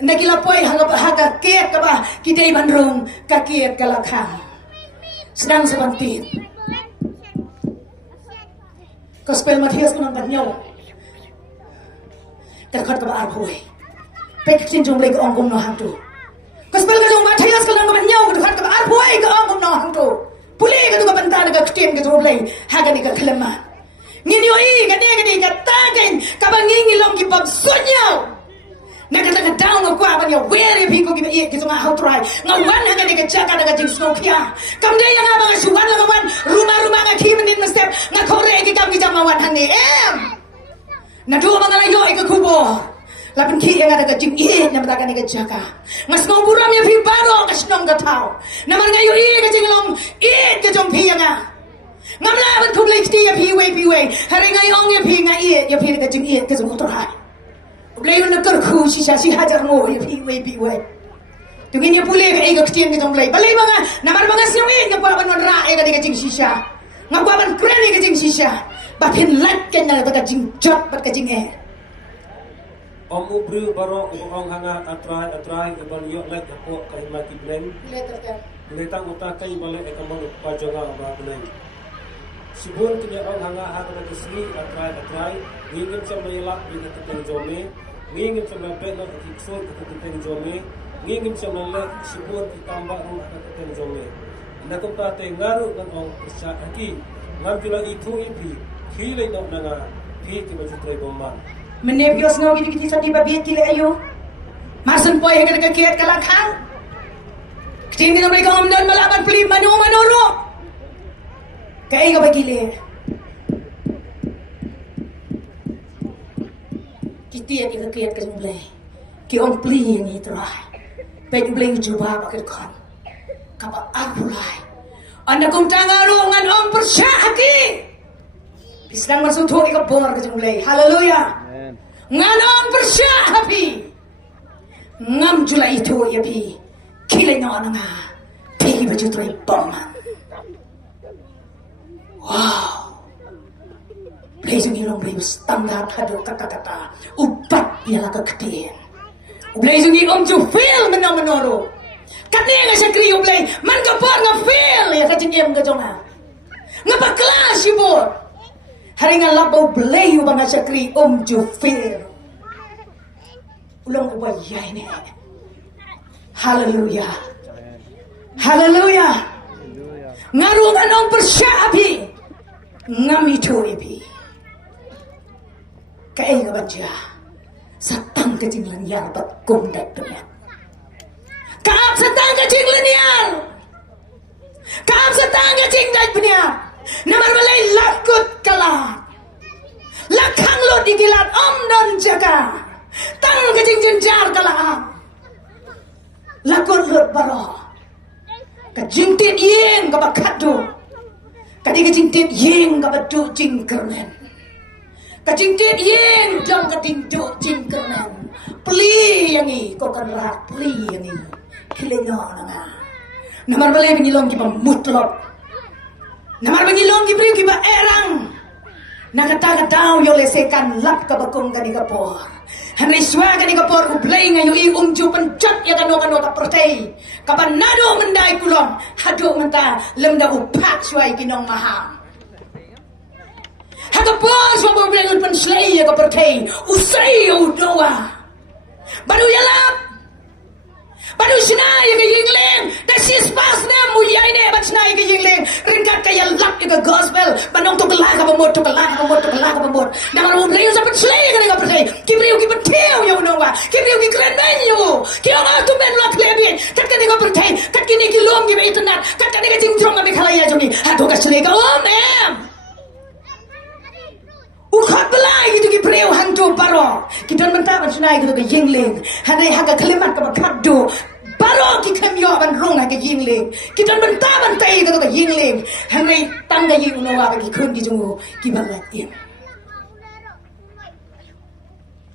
Nagila poy haga ket ka ba kidai ban rong ka ket ka lakhang. Sedang sebentit. Gospel Matius kunang banyaw. Terkot ka ba arhoy. Pek tin jong ka ong no hang tu. Gospel ka jong Matius kunang banyaw terkot ka ba arhoy ka ong no hang tu. Puli ka tu ka banta ka ktien ka jong haga ni ka keleman. Nginyo I ka ni ka tagen ka ba ngingilong ki pag sunyaw. Naga down ng kwa banyo where people give it kito nga how try nga wan nga ni kachaka nga jing snow kya kamde nga mga suwan nga wan ruma nga kimen din step nga kore ki kam ki jama wan hani na do mga layo ay kubo lapin ki nga daga jing na mataga ni kachaka nga snow buram ya pi baro ka snow ga tao naman ngayo ka jing long ka jong pi nga ngamla ban kublay ti ya pi way hari ngayong ya pi nga ya pi ka jing ka jong utray Blayon na kerku si hajar mo ya piwe. Tungin niya puli ka igak tiyan kitong blay. Balay mga namar mga siwin nga pa banon rae ka di ka jing sisya. Nga pa ban kreni ka jing sisya. Batin lat ka na ka jing jot bat ka jing Om ubri baro uong hanga atray iban yo lek ako kay makiblen. Letang uta kay balik ay kamang pajonga ba bulay. Sibun kanya ang hanga hata na kisli atray ngingin sa mayalak di katutang jome ngingin sa mabet na kiksod katutang jome ngingin sa malek sibun kitamba ro katutang jome nakong tate ngaro ng ang isya aki ngam julang itu ipi kilay na nga pi kimajutray bomba Menebios ngau gitu sa di babit kila ayo masan poy hega nagkakiat kalakhan kitin na may kamamdan malaban pili manuro kaya ka ba kili Kitiya ikakiyat ka jumblay. Ki ong pli yang itray. Pe jumblay juba bakit kon. Kapa arulay. Anda kong tangaro ngan ong persyaki. Bislang masuto ikabor ka jumblay. Hallelujah. Ngan ong persyaki. Ngam julay ito yapi. Kilay na nga. Pili ba jutray boman. Wow. Blazing ilong blame standard hado kata-kata ubat biala keketian. Blazing ilong ju feel menoro. Katnya nga sa kriyo blay man kapor nga feel ya kajingem ka jonga. Nga pa kelas ibor. Hari nga labaw blay ba nga sa kriyo ju feel. Ulong ubayay ni. Hallelujah. Hallelujah. Ngarung anong persyabi. Ngamito ibi. Kaya nga ba siya? Satang ka jing lanyar ba't kundat doon? Kaap satang ka jing lanyar! Kaap satang ka jing dad niya! Namarmalay lakot ka lang! Lakhang lo digilat don jaga! Tang ka jing jenjar ka lang! Lakot lot baro! Kajingtit yeng ka ba kado! Kadi kajingtit yeng ka ba do jing kernen! Kajingtit yeng dong katindu jing kernen! Pli yang i ko kan rat pli yang i kileno na nga! Namar balay bingilong ki pa mutlop! Namar bingilong ki pri ki ba erang! Nakataga-taw yung lesekan lap ka bakong gani kapor! Hanriswa gani kapor ublay ngayon i umju pencet ya kano-kano kapertay! Kapanado menday kulong hado menta lemda upak suai kinong maham. Hakapos mabubulangon panslay ya kapertay usay udoa. Baru yalap. Baru sinay ya kayingling. Dasis pas na mulyay na bat sinay kayingling. Ringkat kaya lap ya gospel. Banong tukala ka pamot. Naman mabubulangon sa panslay ya kapertay. Kibriu ki betiu yo no wa. Kibriu ki kren ben yo. Ki ong tu ben la klebi. Kat kani ko pertai. Kat kini ki lom ki be internet. Kat kani ka jing trong be khala ya joni. Ha to ka shle ka om em. Ukhat belai gitu ki breu hantu baro. Ki don menta ban sunai gitu ka yingling. Hanai ha ka klimat ka bakhat do. Baro ki kem yo ban rong ha ka yingling. Ki don menta ban tai gitu ka yingling. Hanai tang ka ying no wa ba ki khun ki jungu ki ban la tim.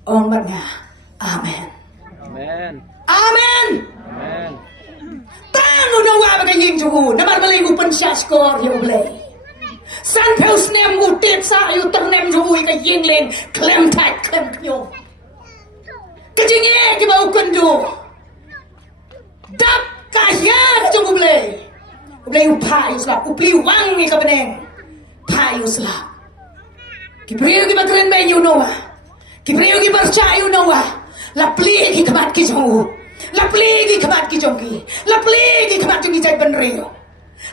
Ông bật nhà. Amen. Amen. Amen. Amen. Tanu na wa ba ka ying jungu. Namar balay ko pan siya score yo blay. San phèo snem u tết sa yu tang nem jungu ka ying lên. Klem thai klem kyo. Ka jing ye ki ba u kun du. Dap ka ya jungu blay. Blay u pa yu slap. U pli wang ni ka beneng. Pa yu slap. Ki priyo ki ba kren ben yu no wa. Kibriyo ki percaya nawa, la pligi kamat ki jongu, la pligi kamat ki jongi, la pligi kamat jongi jai benrio,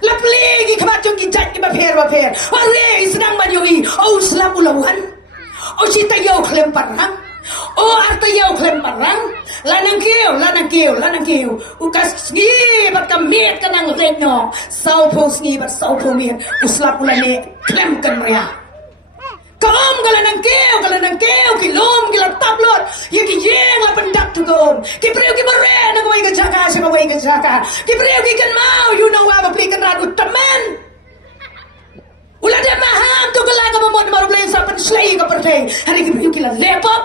la pligi kamat jongi jai ki baper, ore sedang manjui, oh selam ulawan, oh cita yau klem parang, oh arta yau klem parang, lanang kiu, ukas ngi bat kamiet kanang lenyo, sau pos ngi bat sau pomiet, uslap ulane klem kan ria. Kaum kala nang keo kilom kila tablot ye ki yeng apan dak tu kaum ki preu ki bare na ko ga jaka sa ko ga jaka ki preu ki kan mau you know wa pli kan rat utamen ula de maham tu kala ka mamon maru blay sa pan slay ka pertai hari ki preu kila lepop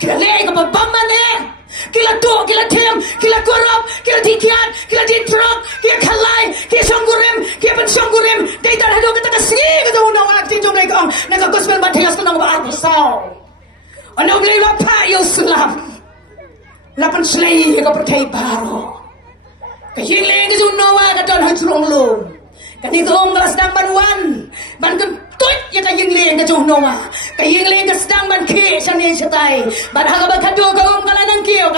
kila le ka bamane kila to kila tem kila korop kila dikian kila ditrok kila khalai kila songgurim kila pan songgurim dai tar hado ka sgi ka do na wa tin jong lai kong na ka gospel Matias ka nang ba sao ano blay la pa yo slap la pan slay ka pertai baro ka hingleng ka no wa ka don ha trung lu ka ni dong la sedang ban kan tut ya ka hingleng ka no wa ka hingleng ka sedang ban ke san ye satai ban ha ka ba khado ka kala nang keo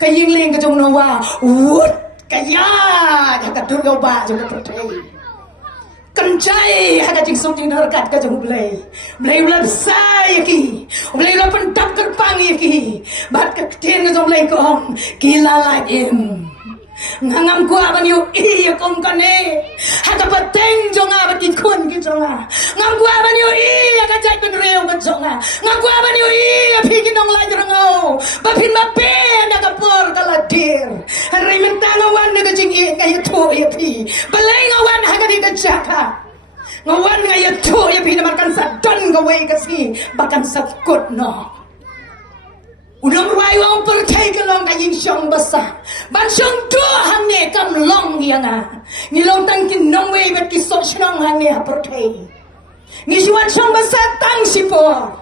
ka hingleng ka no wa wut ka ya ka dur ka ba jong ka pertai kencai haka jing song jing narkat ka jong blay ulap sai ki blay ulap pentak kerpang ki bat ka ten ka jong blay kong kila la im ngangam ku aban yo iya kong kane haka pateng jong aban ki kun ki jong ngam ku aban yo iya ka jai kun reo ka jong ngam ku aban yo iya pi ki nong lai jrangau ba pin ma pe na ka por ka la dir hari mentang wan na ka jing i ka yo to ya pi balai ngawan haka di ka jaka ngawan nga yo to ya pi na makan sa don ka wei ka si bakan sa kut no Udang ruai wong percaya ke long kaying syong besar. Ban syong do hang ne kam long yang Ni long tang kin nong wei bet ki sok syong hang ne percaya. Ni syuan syong besar tang sipor.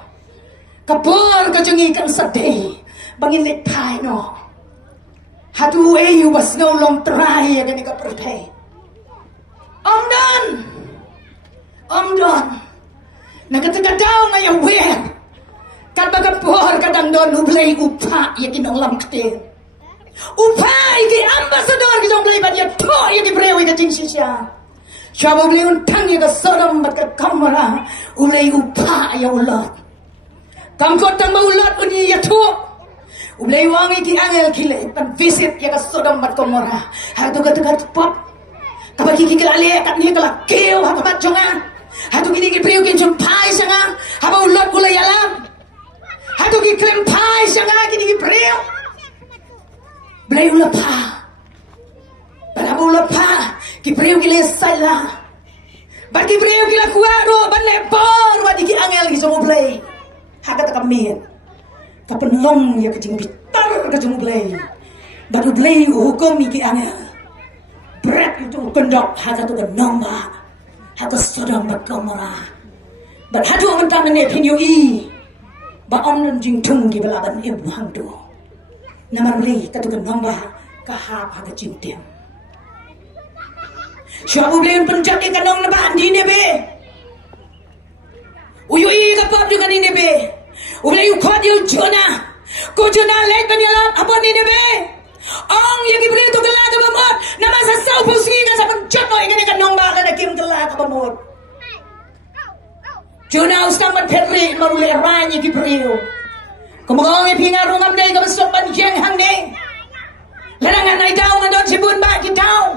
Kapor ka jungi kan sadai. Bangin let thai no. Hatu wei you was no long try ya kan ka percaya. Om don. Nakataka daw ngayang wer. Kan baga por kadang don ublay upa ya kinong lam kte upa iki ambassador ki jong blay ban ya to ya ki brew ya jing sisya shabo blay un tang ya ka sodom bat ka kamera ulay upa ya ulat kam ko tang ma ulat uni ya to ublay wang iki angel kile pan visit ya ka sodom bat kamera ha to ka pop kabaki ki kala le kat ni kala keo ha ka jonga ha to ki brew ki jong pai sanga ha ba ulat ulay alam Hatu ki klem pai sanga kini ki breu. Breu la pa. Balabu la pa. Ki breu ki le sala. Ba ki breu ki la kuaro ban le por wa di ki angel ki somo play. Haka ta kamin. Ta penlong ya ke jing bitar ke somo play. Ba du play hukum ki angel. Berat itu kendok haka tu ke nomba. Haka sodom ba kamera. Ba hatu mentang ne pinyo I. Ba om nan jing tung di belaban ibu hang tu. Namar lei katu kan nomba kahap haga jing tem. Syabu belian penjat ikan nong naba andi ne be. Uyui kapap juga ni ne be. Ulai ukhat yu jona. Ko jona lek ben yalam apa ni ne be. Ong yang ibri tu kelak ke bamot. Nama sasau pusi kan sa penjat no ikan ikan nomba kan kim kelak ke bamot. Jona ustang man perri marule ranya ki priu. Kumong ipingarong am day kamasok banjeng hang day. Larangan ay daw nga doon si Bunba kitaw.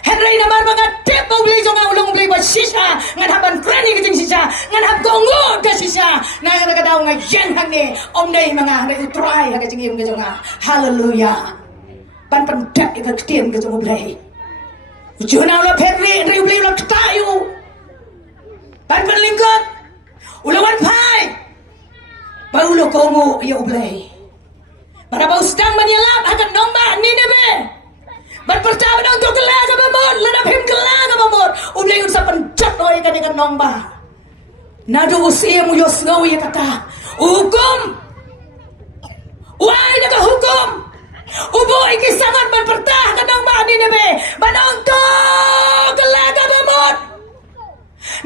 Henry naman mga tip o blay nga ulong blay ba sisa. Nga haban krani kating sisa. Nga habgongo ka sisa. Nga nagadaw nga yen hang day. Om day mga hari utray hagajing iyong gajong nga. Hallelujah. Panpandak ikaktiyan gajong blay. Ujuna ulo Henry blay ulo tayo. Panpanlingkot. Ulawan pay. Paulo ko mo iya ublay. Para baustang manyalap akan nomba Ninebe. Berpercaya untuk kelaga bamor, ladap him kelaga bamor. Ublay sa penjat o ikan ikan nomba. Nado usia mo yos ngawi kata. Hukum. Wai naga hukum. Ubo ikisangan berpertah ka nomba Ninebe. Banong to kelaga bamor.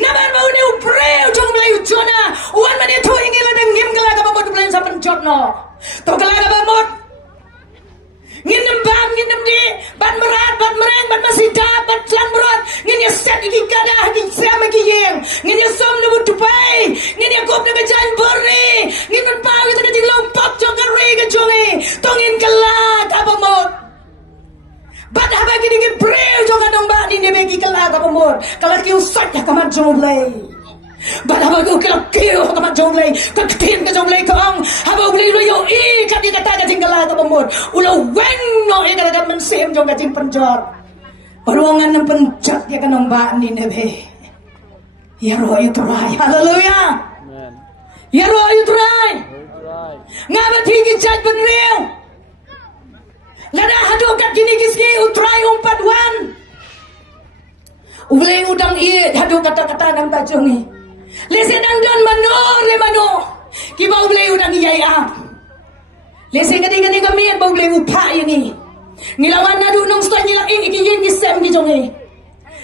Naman mau ni upre ujung belai ujona. Uan mani tu ingin ladang ngim kelaga bamor belai sa penjat no. To kelaga bamor. Nginem bam nginem di ban merat ban mereng ban masidat ban tlan merat ngin set iki kada iki sam iki yeng ngin som ne butupai ngin kop ne gajan borni ngin pawi ta jing lompat jong kare ga jongi tongin kelak apa mot bad haba gini ke breu jong adong ba ni ne begi kelak apa mot kalau ki usat ya kamat jonglei bad haba ko kiyo kamat jonglei kaktin ka jonglei kang haba ulei lo yo I kati kata ga jing kelak apa mot ulo wen no ya kada men sem jong ga jing penjor peruangan ng penjat ya kanong ba ni nebe ya roh yu try hallelujah ya roh yu try nga ba tigi jat ben real lada hado kat gini kiski utray umpat wan ulay udang I hado kata-kata ng tajongi lesen ang don mano le mano kiba ulay udang iyaya lesen kadi kami ba ulay upa ini Nilawan na dunong sto nila iki yin gi sem gi jongi.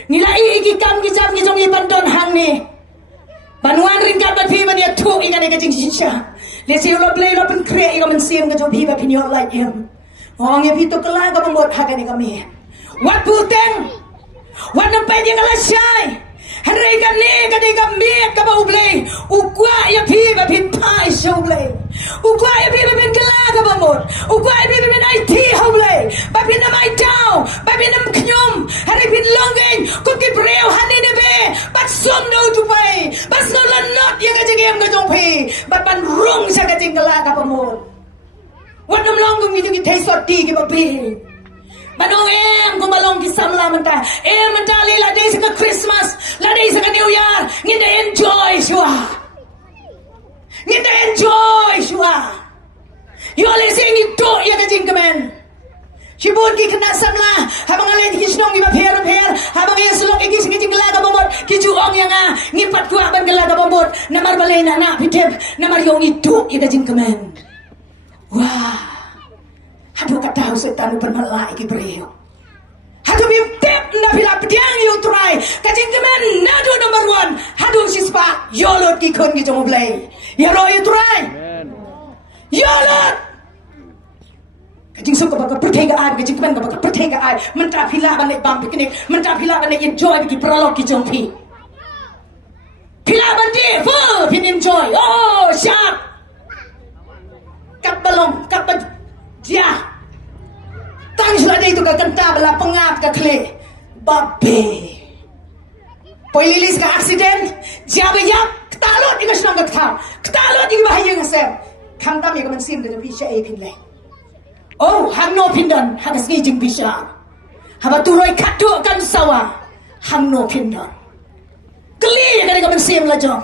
Nila iki kam gi jam gi jongi bandon hang ni. Banuan ring ka ba pi ba dia tu inga ne ga jing shisha. Le si lo play lo pen kre i ga men sim ga jo pi ba pin yo like him. Ong ye pi to kala ga bot ha ga ni kami. Wat puteng. Wat na pa dia ga shai. Henry ga ne ga de ga me ga ba ublay. Ukwa ye pi ba pin pai show blay. Ukwa ye pi ba pin kala ga ba mot. Ukwa ye pi ba pin IT hoblay. Babi na mai tao, babi na mknyom, hari pin longeng, kut ki breu hani ne be, bat som no tu pai, bat no la not yang ga jingem ga jong pi, bat ban rung sa ga jing kala ka pamon. Wat nam long gung gi thai sot ti ki babi. Banong em ko malong ki samla manta, manta li la day sa Christmas, la day sa New Year, ngin enjoy shua. Ngin enjoy shua. Yo le sing itu ya ga jing kemen. Sibun ki kena samla, habang alay ki sinong iba per, habang iya sulok iki singi gelaga bomot, ki juong yang ngipat kuah ban gelaga bomot, namar balay na pitep, namar yung itu ika jing kemen. Wah, hadu kataw setan bermalai ki breo. Hadu biptep na pila pediang yu try, kajing kemen nadu number 1, hadu sispa yolot ki kun ki jong blay. Yaro yu try. Yolot. Kajing suka baka pertega ai kajing kemen baka pertega ai mentra pila balik bam piknik mentra pila balik enjoy bagi prolog ki jongpi pila bandi pin enjoy oh sharp kat balong kat dia tang selada itu ka kenta bala pengap ka kle babe poi lilis ka accident jabe yap talot ikas nang ka talot ing bahaya ngasem kamtam ya kaman sim de bisa e pin le oh, hang no pindan, hang ski jing bisa. Haba turoi kado kan sawa, hang no pindan. Keli yang ada sim la jong.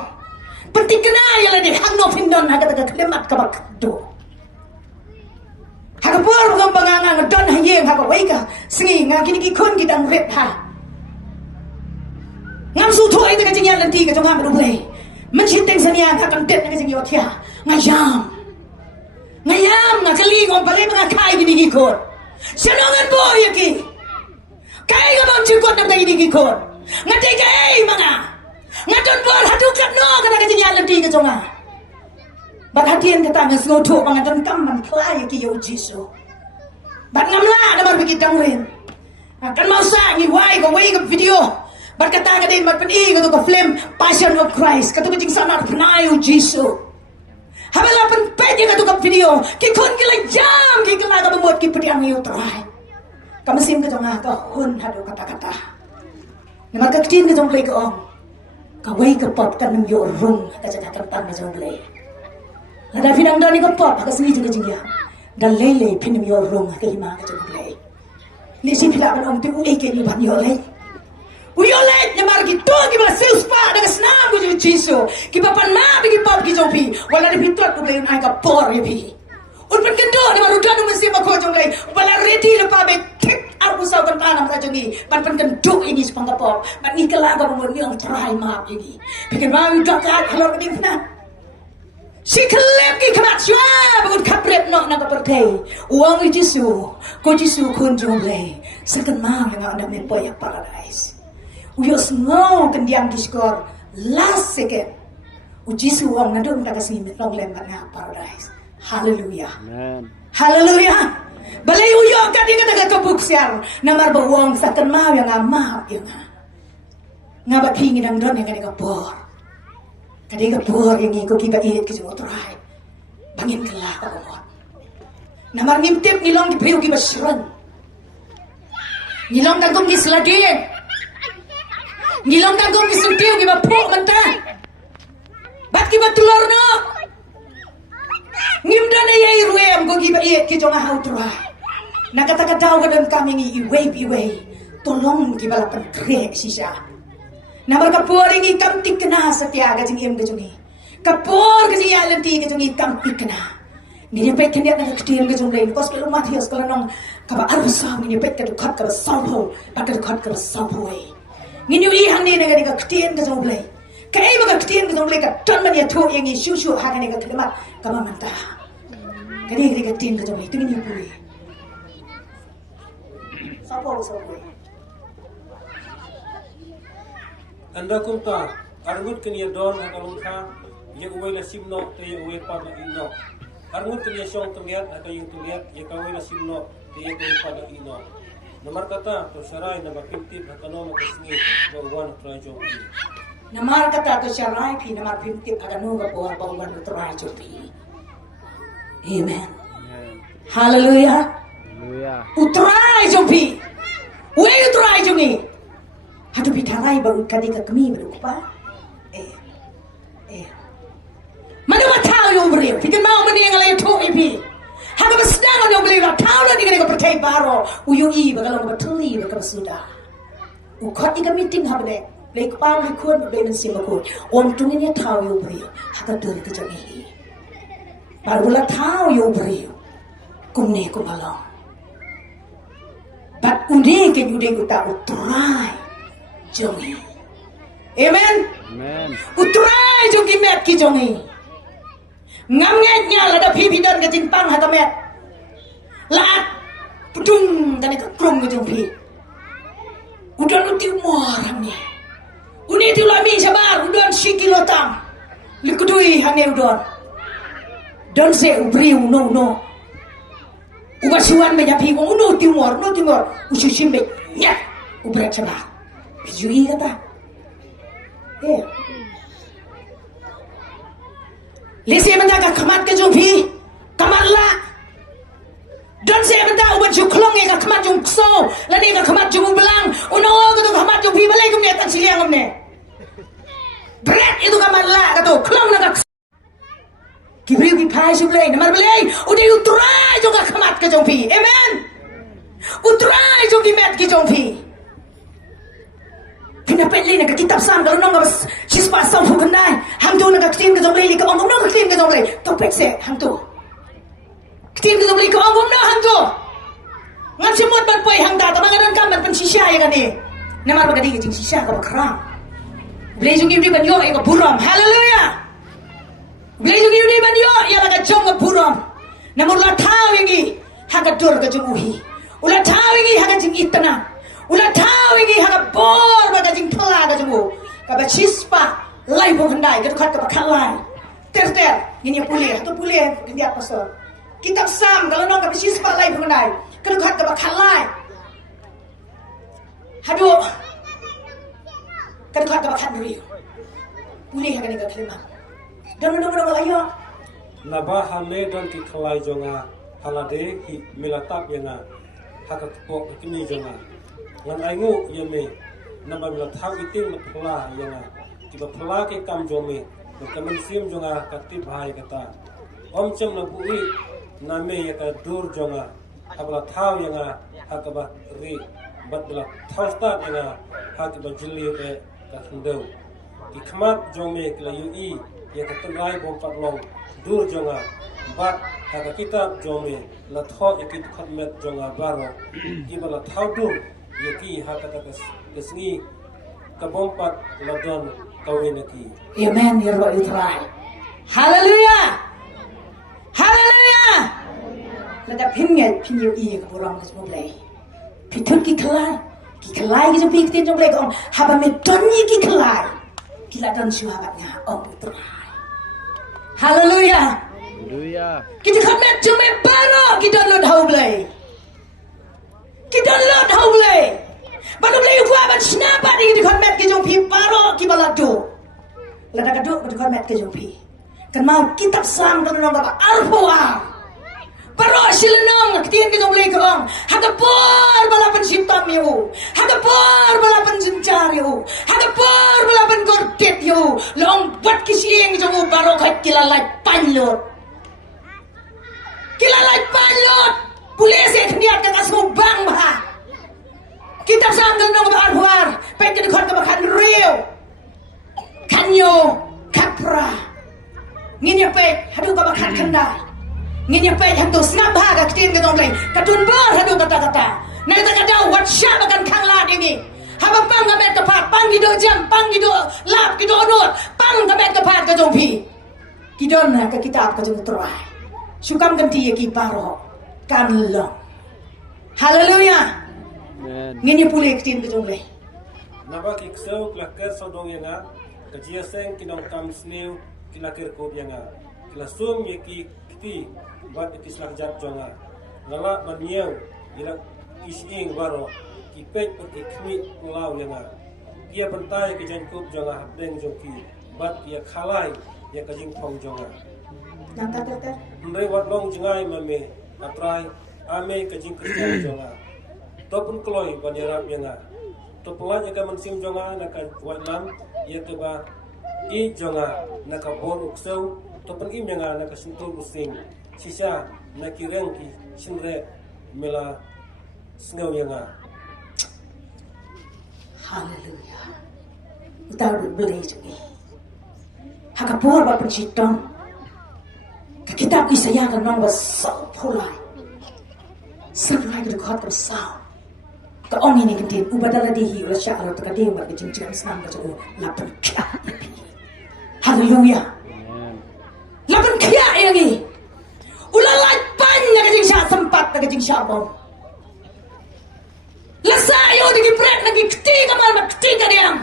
Penting kena ya lagi hang no pindan, haga taga klemat kabak do. Haga pur ngam bangang don hayeng haga waika, singi ngam kini kikun kita ngret ha. Ngam su tuai taga jing yan lanti ka jong ngam rublay. Mencinteng sanian hakan det naga jing yotia, ngayam. Ngayam nga kalingong pala mga kay ginigikot. Sanongan po yaki. Kay nga bang chikot na mga ginigikot. Nga tigay mga. Nga doon po hatukat no ka nagajinyalan di ka nga. Ba't hatiyan ka tangas nguto mga doon kaman klay ki yo jiso. Ba't ngamla na marbigitang rin. Kan mausa ngiway ka way ka video. Ba't katanga din matpani ka to ka film Passion of Christ. Kato ka jing sana panayo jiso. Habala pen pede ka tukap video. Ki kun ki lai jam ki kala ka bumot ki pediang yu trai. Ka mesim ka jonga ka hun hadu kata-kata. Nama ka ktin ka jong play ka ong. Ka wei ka pot ka nung yo rung ka jaga ka tan ka jong play. Ada pinang dani ka pot ka sini juga jingya. Dan lele pinam yo rung ka hima ka jong play. Ni si pila kan om tu ui ke ni ban yo lay. Uyolet nyamar gitu kita seus pa dengan senam ku jisu kita pan ma bigi pop ki jopi wala ni pitot ku blay ai ka por ye pi un pan kendo ni maru danu mesti ma ko jong lay wala ready le pa be tik aku sau kan tanam ra jongi pan kendo ini sepang ka pop pan ni kala ka mo ni ang try ma ini bikin ma wi dokat halor ka ding na si kelep ki kamat swa bukan kapret no na ka pertei uang jisu ko jisu kun jong lay second ma yang ada men poya paradise Uyos ngau kendiang diskor last second. Uji suang nadung tak kasih long lembat na paradise. Hallelujah. Amen. Hallelujah. Balay uyo ka di ka taga siar. Namar bawang sa kenmaw yang amap yang nga ba pingin ang don yang ka por. Kadi ka por yang iko kita iit ki mo try. Bangin kala ka mo. Namar ngimtip nilong ki priu ki basran. Nilong tagong ki slagin. Ngilong tanggung disentiu kita pok mentah. Bat kita telur no. Ngimdan ay ruem ko kita iet kita ngahau terah. Nakata daw ka dan kami ngi iway. Tolong kita lapan krek sisa. Namar kapor ngi kamtik kena setia ka jing im ka jungi. Kapor ka jing yalanti ka jungi kamtik kena. Ni pek kendia na ketian ka jung lain. Kos kalau mati os kalau nong kaba arusam ni pek ka dukat ka sampo. Pak dukat ka sampo. Ngini ihang ni negara ka ketian ka jong play. Ka ai ba ka ketian ka jong play ka ton man ya thu yang ni shu ha ka ni ka khidmat ka ma manta. Ka ni ka ketian ka jong play tu ni puri. Sapo. Anda kumta arngut kini don akalung ka ye uwe la simno te ye uwe pa na ino. Arngut kini syong tuliat akayung tuliat ye kawe la simno te ye uwe pa na ino. Namar kata to saray na mapimtip hakano makasngit bawan trajo. Namar kata to syarai pi namar pimtip agano ka por bawan trajo pi. Amen. Hallelujah. Hallelujah. Utrai jompi. We utrai jongi. Hadu bitarai baru kadi ka kami baru pa. Mana matau yo beri. Pikan mau meni yang lain tu ipi. Hadu besdang yo beri. Tau lo dikene ka percaya baro. Uyui bagalau ka betuli ka sudah. Ukot ika meeting habne. Lek pam likun be men simakun. Om tungin ya tau yo beri. Haka duri ka jongi. Baru la tau yo beri. Kumne kumalong. But ude ke ude uta utrai jongi. Amen. Amen. Utrai jongi met ki jongi. Ngam ngetnya lada pipi dan ke jimpang hata met. Laat pudung dan ke krum ke jongpi. Udan uti morangnya. Uni tu lami sabar udan sikilotang. Likudui hange udan. Don se ubri no. Ubasuan menyapi kong no timor ususimbe nyak ubrat sabar. Jui kata. Lesi menjaga kamat ke jumpi kamat la. Don se menjaga ubat juklong ya kamat jung so lani ka kamat jung belang uno ka kamat jumpi balai kumne tan siliang kumne. Berat itu kamat la kata klong na ka Kibri pai sublay namar belay udah utrai juga kamat ke jompi. Amen. Utrai juga met ke jompi. Kenapa ini nak kitab sam kalau nong bas sispa sam hukanai ham tu nak kitim ke jompi ke ongom nong kitim ke jompi topik se ham tu kitim ke jompi ke ongom nong ham tu ngan semut bat poi ham da tamangan kan ban sisa ya kan ni namar bagadi ke sisa ka bakram. Belay juga ibri ban yo ke buram. Hallelujah. Belai juga ini banyo yang agak jong ke buram. Namun ulah tahu ini haga dur ke jumuhi. Ulah tahu ini haga jing itana. Ulah tahu ini haga bor baga jing pela ke jumu. Kaba cispa lai pun hendai ke dekat ke bakalai. Ter ini pulih tu pulih dia pastor. Kitab sam kalau nong kaba cispa lai pun hendai ke dekat ke bakalai. Haduh. Ke dekat ke bakal duri. Pulih haga ni ke kelima. Dong ayo. Nabah hame don ki khalai jonga halade hi milatap yanga hakat po kini jonga ngan aingu yeme nabah milatap iting matpula yanga tiba pula ke kam jome kamen sim jonga katip hai kata om cem na bui name yaka dur jonga habla thau yanga hakaba ri bat bla thau sta yanga hakaba jili e ka khndeu ki khmat jome kla ui yaka tangai bom patlong dur jonga bat haka kitab jome la tho yakit khatmet jonga baro ibala thau dur yaki haka kasni kabom pat ladon kawinaki. Amen, ya Roh Israel. Haleluya. Haleluya. Lada pinnya pinyu iya ke borang ke semua belai. Pitun ki kelai ki jumpi ke tinjong belai kong haba me donyi ki kelai. Kila don syuhabatnya om Israel. Haleluya. Haleluya. Kita khamet jume baro ki don lot hau belai. Ki don lot hau belai. Baru belai gua ban snapa di khamet ki jumpi baro ki balado. Lada kaduk di khamet ki jumpi. Kan mau kitab sang don nong baba arhuang. Baro silenong ketien ki jumpi kong. Hagapor balapan simptom yu. Hagapor balapan jencar yu. Hagapor balapan kortet yu. Long buat kisieng jong baro khat kilalai panlot. Kilalai panlot. Pulis ek niat kata subang bah. Kitab sang don nong baba arhuang. Pen ki khot ka kan real. Kanyo kapra. Nginya pe hadu ka bakhat khandai. Nginya pe hadu snap ha ka tin ka dong lai. Katun bar hadu kata-kata. Na kata WhatsApp akan khang la ini. Haba pang ka met ka pat, pang gido jam, pang gido lap gido onot, pang ka met ka pat ka dong pi. Kidon na ka kitab ka jong terai. Sukam ganti ki paro. Kan long. Haleluya. Amen. Nginya pulih ka tin ka dong lai. Nabah ki kseu klaker sodong yanga kajia seng kinong kam sneu kilakir kop yanga kila sum yaki kiti bat ikislak jat jonga lala banyeu ila ising baro kipet ut ikmi pulau yanga ia bentai ke jan kop jonga habeng jongki bat ia khalai ia kajing thong jonga Nanta ter. ndai wat long jingai mame atrai ame kajing kristian jonga topun kloi banderap yanga to pelan jaka mensim jonga naka watlam ia keba i jonga naka bor ukseu to pen im yanga naka sintul using sisa nakireng ki sinre mela sneu yanga. Haleluya. Utaw beli juga. Hakapur ba penciptong. Kitab Isaya kan nong basau pulai. Serai ke dekat bersau. Ka ong ini kentin ubadala dihi ula sya'ala ta kadeu mat kecing-cing senang ka jauh lapan kia. Haleluya. Amen. Lapan kia yang ni. Ulah lapan ya kecing sya sempat na kecing sya bom. Lasayo di pret lagi ketiga malam ketiga diam.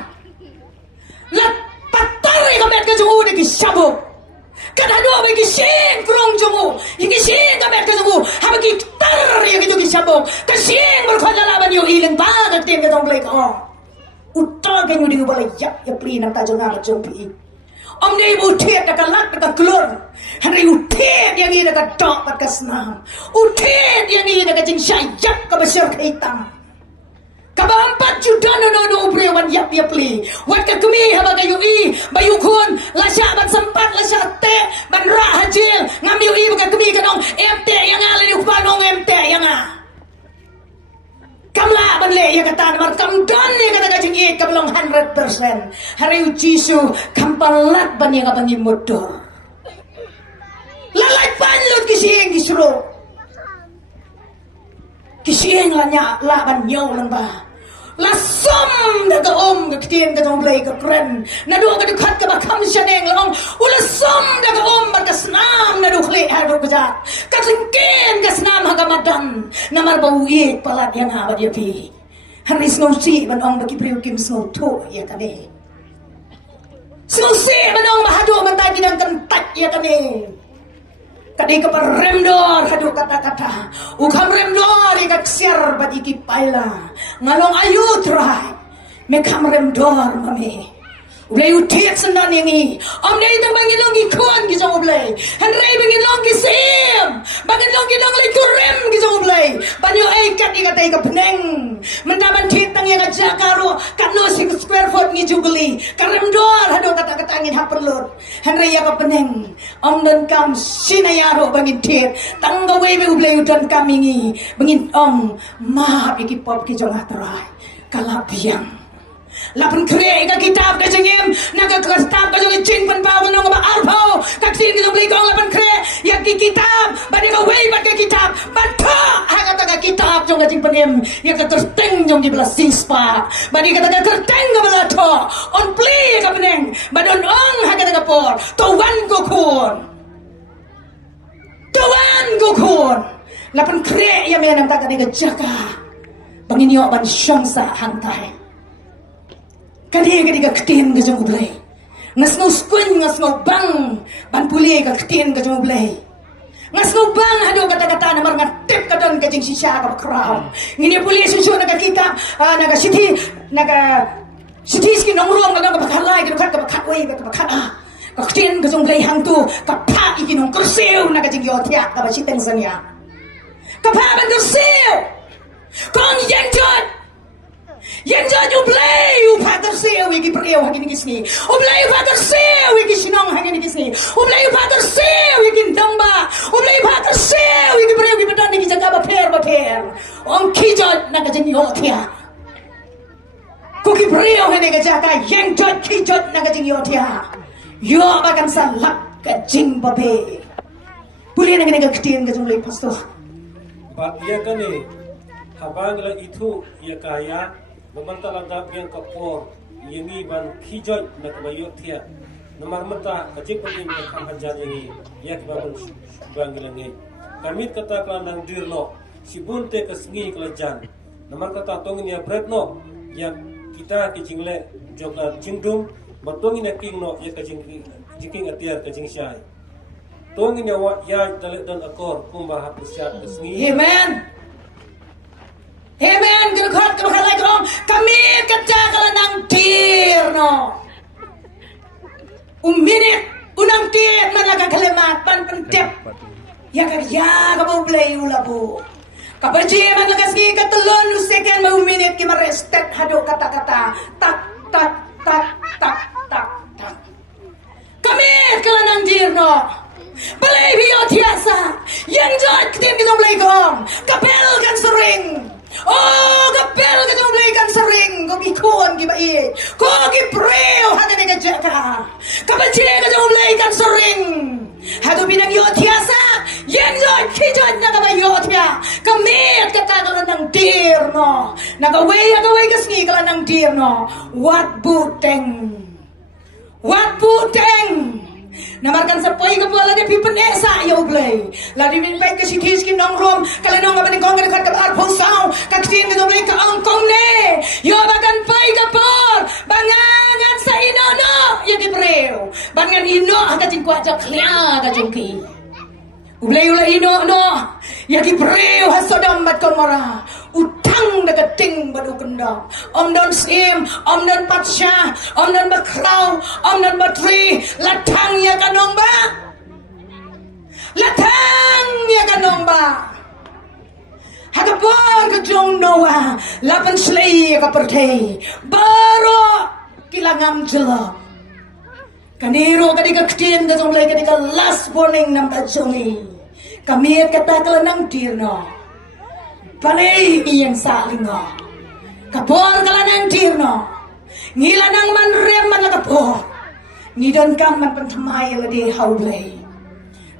Lapatari ka met ka jauh di syabuk. Kadang-kadang bagi sing kurang jongo, ini sing kamet kejongo, habis tar yang itu kisabok, kasing berkhidmat laban yo ilang banget tim ketong play ko. Utra kanyo di ubala yak ya pri nam tajong nga jompi. Om nei utet ka lak ka klor. Hari utet yang ini ka dok ka snam. Utet yang ini ka jing syayak ka besar kaitam. Kabampat juda no prewan yap pli. Wat ka kumi haba kayu i bayukun lasya ban sempat lasya te ban ra hajil ngam yu i ka kumi kanong MT yang ala ni upanong MT yang a. Kamla ban le ya kata mar kam don ni kata ka jing i ka belong 100%. Hari Jisu kampalat ban yang abangi motor. Lalai panlut kising kisro. Kising lanya laban nyaw lang ba? Lasam na kaom kaktiin ka tong play ka kren. Nado ka dukat ka bakam siya neng lang. Ulasam na kaom magkasnam na dukli hado ka dyan. Katlingkin kasnam hagamadan. Namar bawit palat yang habad yapi. Hari snow si manong bakipriw kim snow to ya kani. Snow si manong mahado matay bidang kantat ya kani. Kadi ka remdor hadu kata-kata. Ukam remdor ikat siar bat iki paila. Ngalong ayut rai. Mekam remdor mami. Ublay utiet sendan yang ini. Om nei tang bangin long ikon gijong ublay. Henry bangin long kisim. Bangin long kidong lay kurem gijong ublay. Banyo ay kat ikatai ka peneng. Mendaman titang yang aja karo katno 6 square foot ni jugli. Karem dor hado kata-kata angin haperlut. Henry ya ka peneng. Om dan kam sinayaro bangin tit. Tangga way be ublay udan kam ini. Bangin om maaf iki pop gijong atrai. Kalabiang. Lapan kre ka kitab ka jengem naga kitab ka jeng cing pen pau no ba arpo ka tin ka beli kong lapan kre ya ki kitab bani ka wei ba ka kitab bantha ha ka kitab jong ka jing penem ya ka terteng jong di belas sispa bani ka terteng ka bela tho on play ka peneng badon ong ha ka por to wan ko kun lapan kre ya me nam ta ka ni ka jaka bangin yo ban syangsa hantai kadi ka ketin ka jong ublay ngas ngau skun ngas ngau bang ban puli ka ketin ka jong ublay ngas ngau bang hado kata-kata na mar ngatip ka don ka jing sisya ka bakraw ngini puli susu na ka kita naga siti ski nongruang ka ka bakhalai ka bakat wei ka bakat ka ketin ka jong ublay hang tu ka pa iki nong kursiu na ka jing yotia ka ba siteng sanya ka pa ban kursiu kong yang jod ublay upater seu iki preo hagin kisni ublay upater seu iki sinong hagin kisni ublay upater seu iki damba ublay upater seu iki preo iki bedan iki jaga ba per ong kijot naga jeng yotia kuki preo hene ga jaga yang jod kijot naga jeng yotia yo bagan salak ka jing babe puli naga ketin ga jumlay pasto ba iya kani habang la itu ya kaya memanta langkap yang kapor yengi ban kijot na kabayot tia namar mata ajik pagin ka kam hajar yengi ya kibaban bangilangi kamit kata kelandang dirno sibunte kasngi kelajan namar kata tongin ya bretno ya kita kijingle jogla jingdum batongin ya kingno ya kajing atiar kajing syai tongin ya ya dalet dan akor kumba hapusya kasngi Amen, gerukhat lagi om. Kami kerja kelenang tir no. Minit unang tir malaga kalemat pan pentep. Ya kerja kamu play ulabu. Kabarji man lagasgi katulon second mau minit ki marestet hado kata-kata tak. Kami kelenang tir no. Balay biyo tiasa. Yang jod ketin kita play kom. Kapel kan sering. Oh, kapel ka jong belikan sering, kau ikon gibai, kau gipreo hati ni kajaka, kapaci ka jong belikan sering, hadu binang yotiasa, yang jod kijot na kabay yotia, kamit kata kalan ng dirno, nagaway kasngi kalan ng dirno, wat buteng. Namarkan sa poy ka pala ni pipanesa ya ublay. Ladi min pay kasi tiskin nong rom kalinong ngaban kong ngalikat ka arpong sao kaksin ka ublay ka angkong ne. Yo bagan pay ka por bangangan sa inono ya di breo. Bangan ino hanggang jingkwa jak klia ka jingki. Ublay ino no ya di breo hasodam mat komara. Utang nagating badu kenda om don sim om don patsya om don bakraw om don batri latang ya kanong ba hagapon ka jong noa lapan slay ka pertay baro kilangam jela kaniro kadika ktin ka jong lay kadika last warning nam ka jongi kami kata kalanang tirno Panay iyang salingo. Kapor kalanang tirno. Ngilanang manrem man kapor. Nidon kam man pantamay ladi haublay.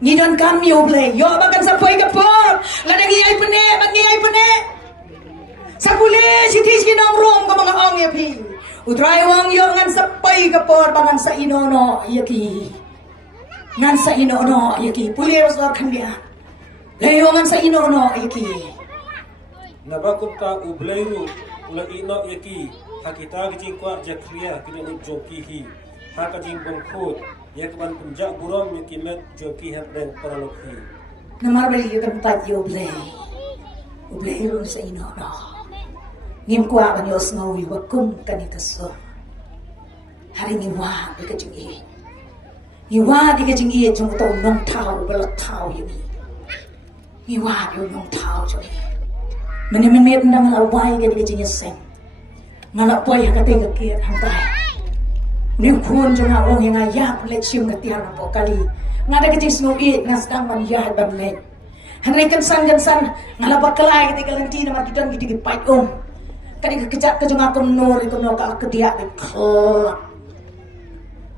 Nidon kam yoblay. Yo bagan sa poy kapor. Ladang iyay pune. Sa puli sitis kinong rom ka mga ong yapi. Utray wang yo ngan sa poy kapor bangan sa inono yaki. Ngan sa inono yaki. Puli rosor kandia. Layo ngan sa inono yaki. Nabakot ka ublayru ula ino yaki hakita gijing kwa jakriya kinanu jokihi haka jing bongkot yakban punjak buram yakimet joki hatren paralokhi namarbali yung tempat ublay ru sa ino no ngim kwa kan yos ngawi wakum kanikaso hari ngiwa di kajing i. Ngiwa di kajing i jung tau nong tau belat tau yumi. Ngiwa di nong tau jung i. Meni nang lawai ke di kajing seng. Ngalak boy hakate ke hantai. Ni kun jung a ong yang ayap lek siung ke tiar po kali. Ngada kajing snu i ngasdang man ya ban lek. Hanai kensan ngalap kelai ketika lenti nama kita gitu pai kadi kejak ke jung akum nur ikum no ka kedia be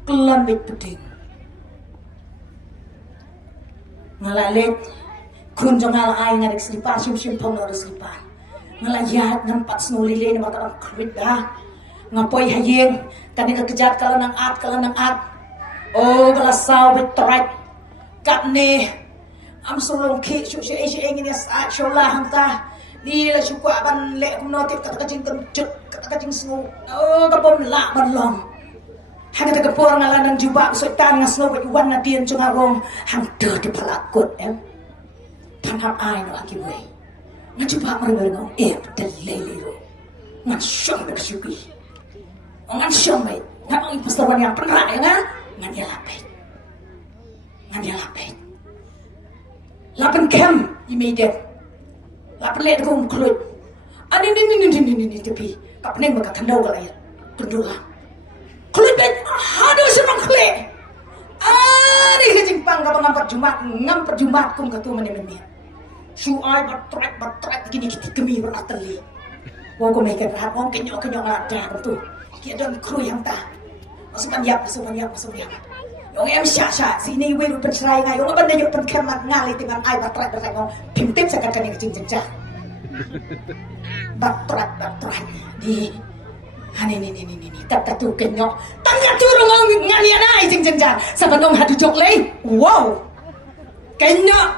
kelan be peding ngalalek kun jung ngal ai ngadik slipa sim pong no slipa ngalayat nampat snu lile nama ka krit dah ngapoi hayeng kadi kejak kala nang at oh belasau be trak kat ne am sulung ki su se ingin ya sa sholah hangta ni la su kwa ban le kum notif kata kacing kencut kata kacing snu oh kapom la ban long hang ta kapor ngala nang juba setan ngas no wan na dien chung arong hang de di palakut tan hap ai no aki we na juba mar ngong de lele ro ngan syong be syuki ngan syong be ngan ipaslawan yang pernah ya ngan dia lapet lapan kem immediate lapan let kum kluit ani ni tepi kapneng maka kandau galai kendula kluit ben hadu serang kluit ani kejing pang kapang ngampat jumat kum katu meni su ai batrak gini kita kemi berateli wong ko meke rahat wong kenyok ada betul kia don kru yang ta masukan yap Yung em siya sini wiru pencerai nga yung abang na yung penkermat ngali dengan ay batrat ngong pimtip sa kakaning cincin batrat di ni tatu kenyok tangga turung ngong ngali anay cincin sa banong hadu joklay wow kenyok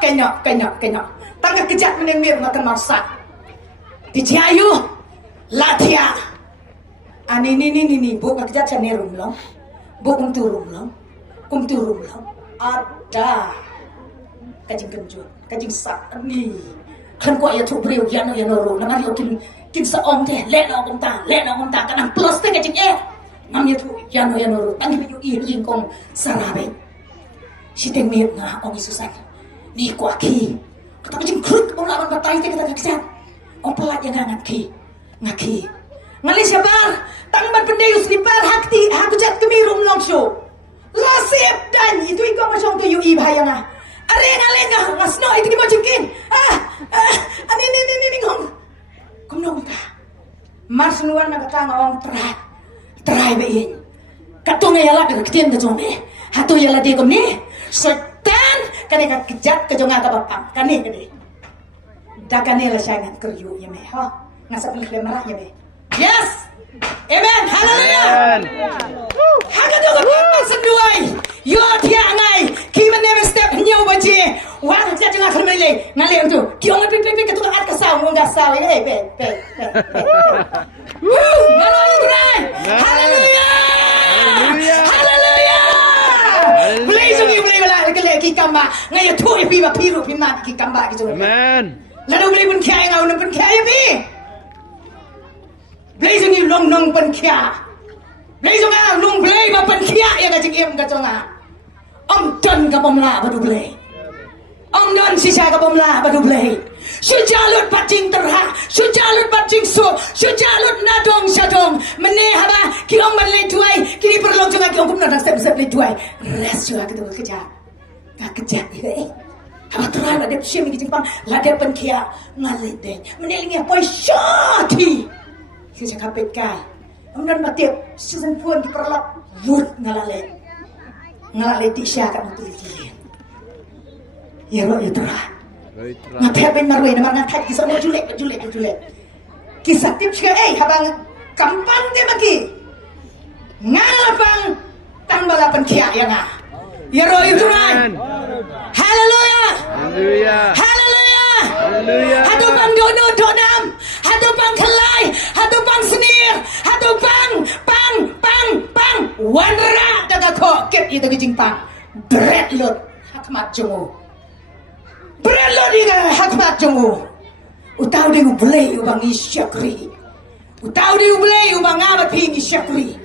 tangga kejat menengmir makan masak di ciayu latia ani ni bukan kejat sa nerum long bukan turung long kum turun lah ada kajing kenjut kajing sak ni kan ko ya tu brio ya no ro nang yo kin sa om te le no kum ta kan plus te kajing ngam ya tu ya no ro tang bi yu yin kong sarabe si teng mi na ong isusan ni ko aki kata kajing krut ong lawan batai te kata kaksan ong pelat ya ngaki ngali sabar tang ban pendeyus ni par hakti hakujat kemirum longsho lasip dan itu ikaw masyong to yung ibhaya nga are nga ngasno itu mo jingkin ani ngong kumnong ta masnuan na katanga ong try bein katunga yala ka kitien ka jome hatu yala de komne setan kane ka kejat ka jonga ka bapang kane kade dakane la syangan keryu yeme ha ngasa pengkle marah yeme yes amen haleluya hagaduh ka senduai yo dia ngai ki meneme step nyau baje wang ja janga khmele ngale tu ki ong pe ka tu at ka saw ngung ga saw pe haleluya play wala ka le ki kamba ngai tu pi ba piru pinat ki kamba ki tu amen lalu beli pun kaya ngau pun kaya bi blazing you long nong pen kia blazing ah long blay ba pen kia ya ka jing ka chonga om don ka bomla ba du blay om don sisa ka bomla ba du blay sujalut pating terha sujalut pating so sujalut nadong sadong mene haba ki om ban le tuai ki perlu chonga ki om kum na sep le tuai res juga kita bekerja ka kerja ni haba turai ba de shim ki jing pang la de pen kia ngale de mene lingi poi shatiคือจะขับเป็ดกายมันมาเตียบซีซันพูนที่ประหลาดวุดงาลาเลติชากันมาตุลิทีya lo itu lah ngapain ben marway na mga kat kisah mo julek kisah tip siya habang kampang di maki ngalapang tangbalapan kaya ya nga ya lo itu lah hallelujah hatu bang dono donam hatu bang kelai hatu bang senir hatu bang wanra daga ko ket itu gijing pang berat lot hakmat jongo berat lot ini hakmat jongo utau dia ubelai ubang isyakri utau dia ubelai ubang abat ping isyakri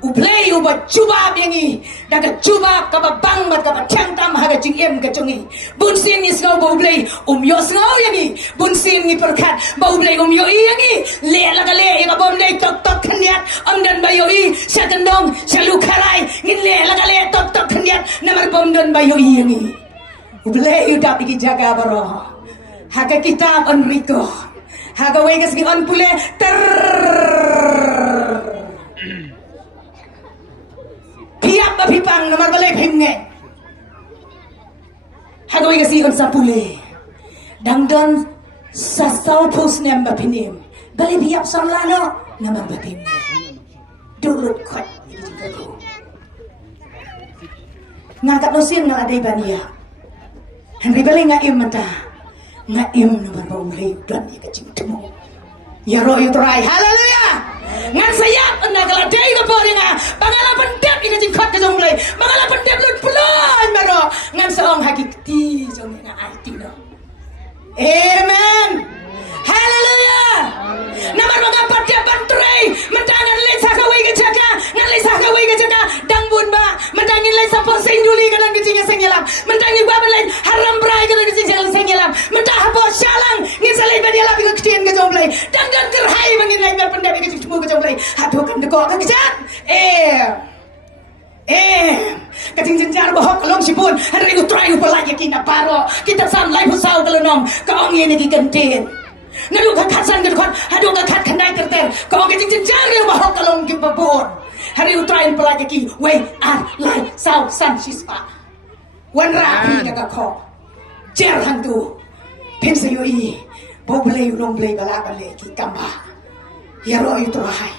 ublay uba jubab yangi daga jubab ka bang mat ka chang tam haga jing em ka chungi bunsin ni sngau ba ublay yo sngau yangi bunsin ni perkat ba ublay yo yangi le la ka le ka bom dei tok tok khanyat dan ba yo i sa tendong sa lukarai ngin le la ka le tok tok khanyat namar bom dan ba yo yangi ublay udap iki jaga baro haga kitab Enrico haga wegas gi on pule piap ba pipang namar balay phimnge hagoi kasi on sapule dangdon sa saw pus nem ba pinim balay piap sarlano namar ba phimnge durut khat ngakat no sien ngala dei bania henry balay nga im mata nga im namar ba umlay dan ya kacing temu ya ro yutrai haleluya ngan sayap anda kala dei ko poringa bangala pendep ika jing khot ka jong lay bangala pendep lut pulon maro ngan saong hakiki jong nga arti no amen haleluya namar mga pendep bantray mendangan lay saka way ka jaka ngan lay saka way ka jaka dangbun ba mendangin lay sapa sinduli ka nang kacing sengelam mendangin ba lay haram brai ka nang kacing sengelam mendah hapo shalang ngin salay baniala bi ka ktien ka jong lay dan kerhai mangin lay pendep ika jing temu ka jong lay hadukan deko ka kejat kacing jenjar bohok kalong sipun hari ku try upalanya kina paro kita sam lai pusau kalonong kaong ini ki kentin ngadu ka khasan ka khot hadu ka khat khandai ter kaong kacing jenjar ke bohok kalong ki babon hari ku try upalanya ki we ar lai sau san sispa wan rapi ka kho jer hantu pensayoi boblei long blei bala bale ki kamba yaro utrai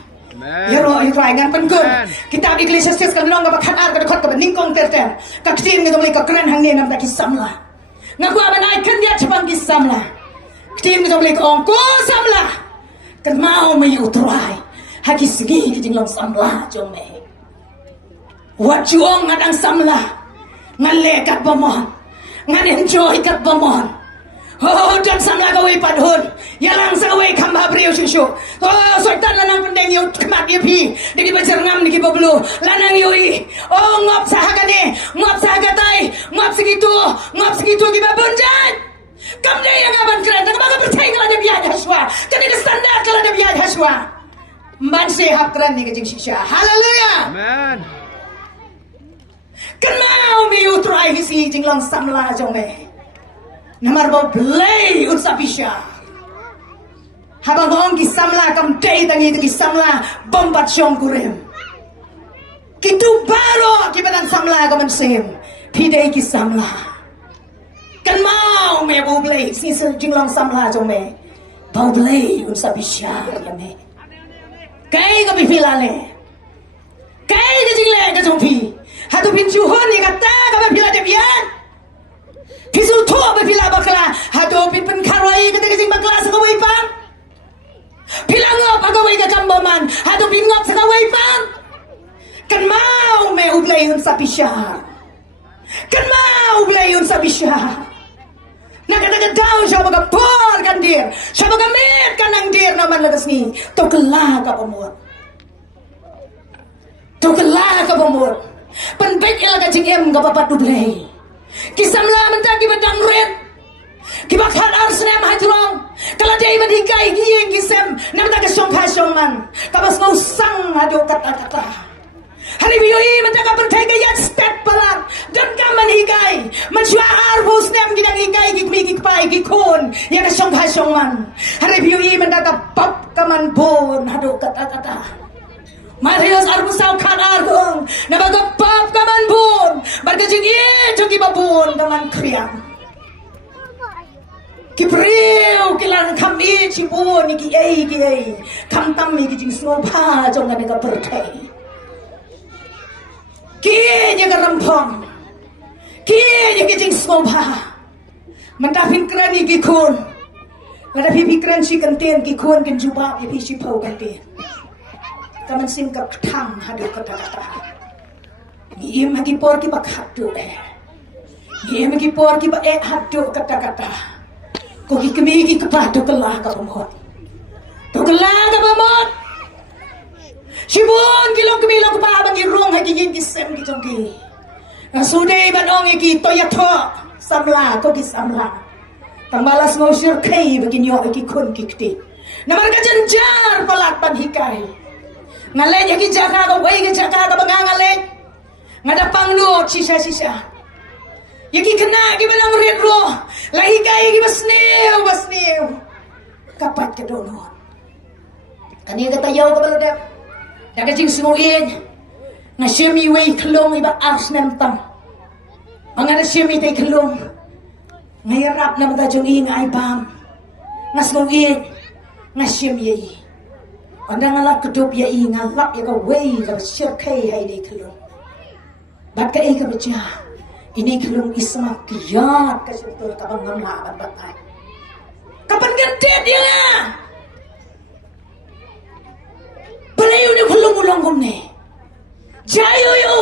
yaro utrai ngan penkun kitab Ecclesiastes kan long ka khatar ka khot ka ningkong ter ka ktin ngi domlei ka kran hang ne nam da ki samla ngaku abanai kan dia chapang ki samla ktin ngi domlei ka ong ko samla kan mau mai utrai haki sigi ki jing long samla jong me wat juong ngadang samla ngalle kat bomon ngan enjoy kat bomon dan samla ka way padhon yalang sa way khamba briyo shushu soitan lanang pendeng yo kmat ye pi di bajar ngam niki bablu lanang yo i ngop sahagane ngop sahagatay ngop segitu ki babunjan kamde yang aban keren tak baga percaya kalau dia biar haswa jadi standar kalau dia biar haswa man sehat keren ni kejing shisha haleluya amen kenal mi utrai hisi jinglang samla jome namar bo play unsabisha habang hong ki samla kam dei tangi ki samla bombat syong kurem kitu baro ki badan samla kam sem pidei ki samla kan mau me bo play si jinglang samla jong me bo play unsabisha ya me kai ka bifilale kai ka jingle ka jong pi hatu pinchu hon ni kata ka bifila de bian Pisu tua berpila bakla, hado pin karwai ketika sing bakla sekawai pan. Pilang ngop agawai ke kamboman, hado pin ngop sekawai pan. Kan mau me ublayun sapisha. Kan mau ublayun sapisha. Naga daw siya baga por kan dir, siya baga met kan ang dir naman lagas ni. Tokla ka pamur. Tokla ka pamur. Penbek ilaga jingem ka papat ublay. Kisamla mentaki badang red kibakhan arsne mahajrong kala dei badikai gieng kisem namta ka songpa songman kabas ngau sang ado kata-kata hari biyoi mentaka pertai gayat step palat dan kaman higai menjua arbus nem gidang higai gikmi gikpai gikon ya ka songpa songman hari biyoi mentaka pap kaman bon ado kata-kata Marius arbusau kanar kong nabagapap kaman bun bargajing itu kibabun kaman kriang kipriu kilang kami cipun iki kam tam iki jing snopa jong na ka pertai kinya ka rampong kinya ki jing snopa mentapin kran iki kun lada pipi kran si kanten ki kun kan juba pipi si pau kanten kaman sing ka thang hadu kata-kata ni magi por ki bak hadu ni magi por ki ba hadu kata-kata ko ki kemi ki ka to kelah ka pamot to kelah ka pamot Sibun kilong kumilong kupabang irong hagigin kisem kijongki. Ngasuday banong iki toyato samla ko kisamla. Tangbalas mo sir kay baginyo iki kun kikti. Namarga janjar palat panhikay. Ngalay iki jaka ko way jaka ka bangangalay. Ngadapang no sisa-sisa. Yaki kena gibanang redro. Lahikay iki basniw. Kapat ka doon. Kani katayaw ka balodap. Nakajing sunguin. Nga siyemi way kalong iba ars nemtang. Mga na siyemi tay kalong. Ngayarap na matajong nga ibam. Nga sunguin. Nga siyemi. Anda ngalak kudup ya nga lak ya ka way ka sirkay hay day kalong. Ba't ka ka baca? Ini kalong isma kiyat kasi ito kabang ngamlaan batay. Kapan ganti dia nga? Balayo ni kulong ulong ni. Jayo yo.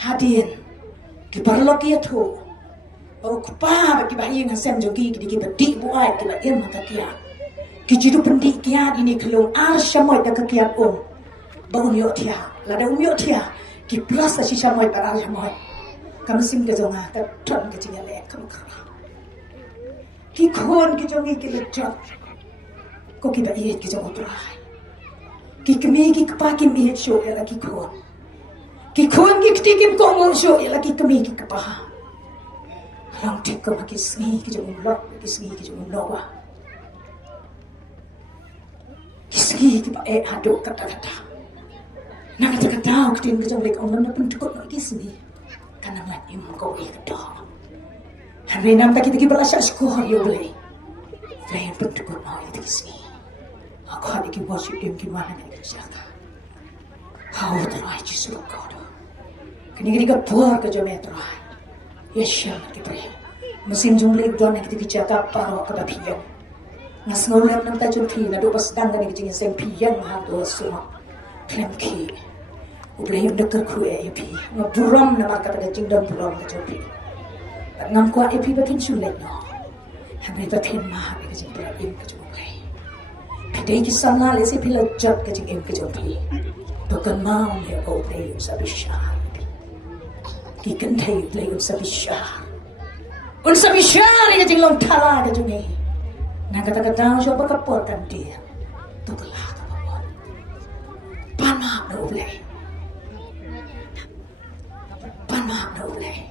Hadin. Kibarlok iya tu. Baru kupa bagi bayi ngasem jogi kidi bedi buai kiba ilmu kakia. Kijidu pendik kiat ini kalong arsyamoi da kakiat Baru yo tia. Lada yo tia. Kiplas si syamoi para arsyamoi. Kamu sim ke zonga ka ton ke cingale kamu kara. Ki kon ki jongi ki lecot. Ko ki da iet ki jongo trai. Ki kemi ki kapa ki iet show ya ki kon. Ki kon ki kti ki kongon show ya ki kemi ki kapa. Lang tik ko ki sni ki jongo lok ki sni ki jongo nowa. Ki sni ki pa aduk kata-kata. Nak kata-kata ki tin ki jongo lek ongam na pun tukot no ki sni. Karena ngatim kau itu. Hari nampak kita berasa sekolah ya boleh. Lain bentuk mau itu kisni. Aku hari kita worship Him gimana nih kerjakan. How terai justru kau. Kini kita buat kerja terai. Yesyam kita. Musim jumlah doan kita bicara paro kada pian. Ngas ngolem nam tajun pi na do pas dangan ni kijing sem pian mahal do semua. Klem ki. Ublay yung nakar ku epi, nga buram na marka pada jingdam buram ka jopi. At ngam ko epi batin sulay no. Hamay batin mahal ka jing buram ka jopi. Kaday ki sangal isi pila jat ka jing em ka jopi. Tokan maum ya ko ublay yung sabi siya. Kikantay ublay yung sabi siya. Un sabi siya rin ka jing long tala ka jing eh. Nagkatagataw siya pagkaportan dia. Tukala ka pa mo. Panahap na ublay. Panahap na ublay.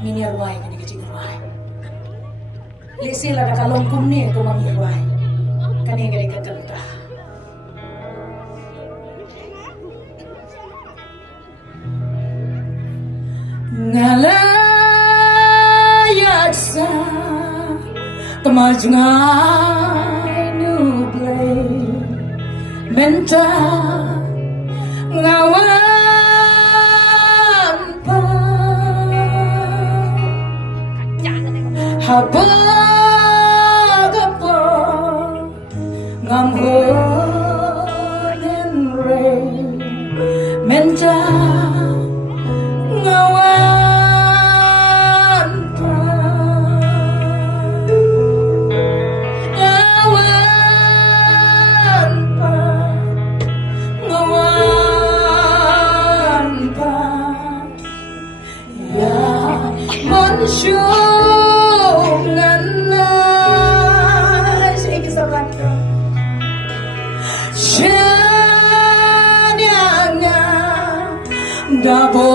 Mini arway ka ni kajing arway. Lisila na kalongkum ni ito mang arway. Kani nga ni kakanta. Ngalayat sa kamajngay nublay menta ngawan pa habag pa ngamhonen ray menta ngawan pa syungan na sige sa blanco syanya dabo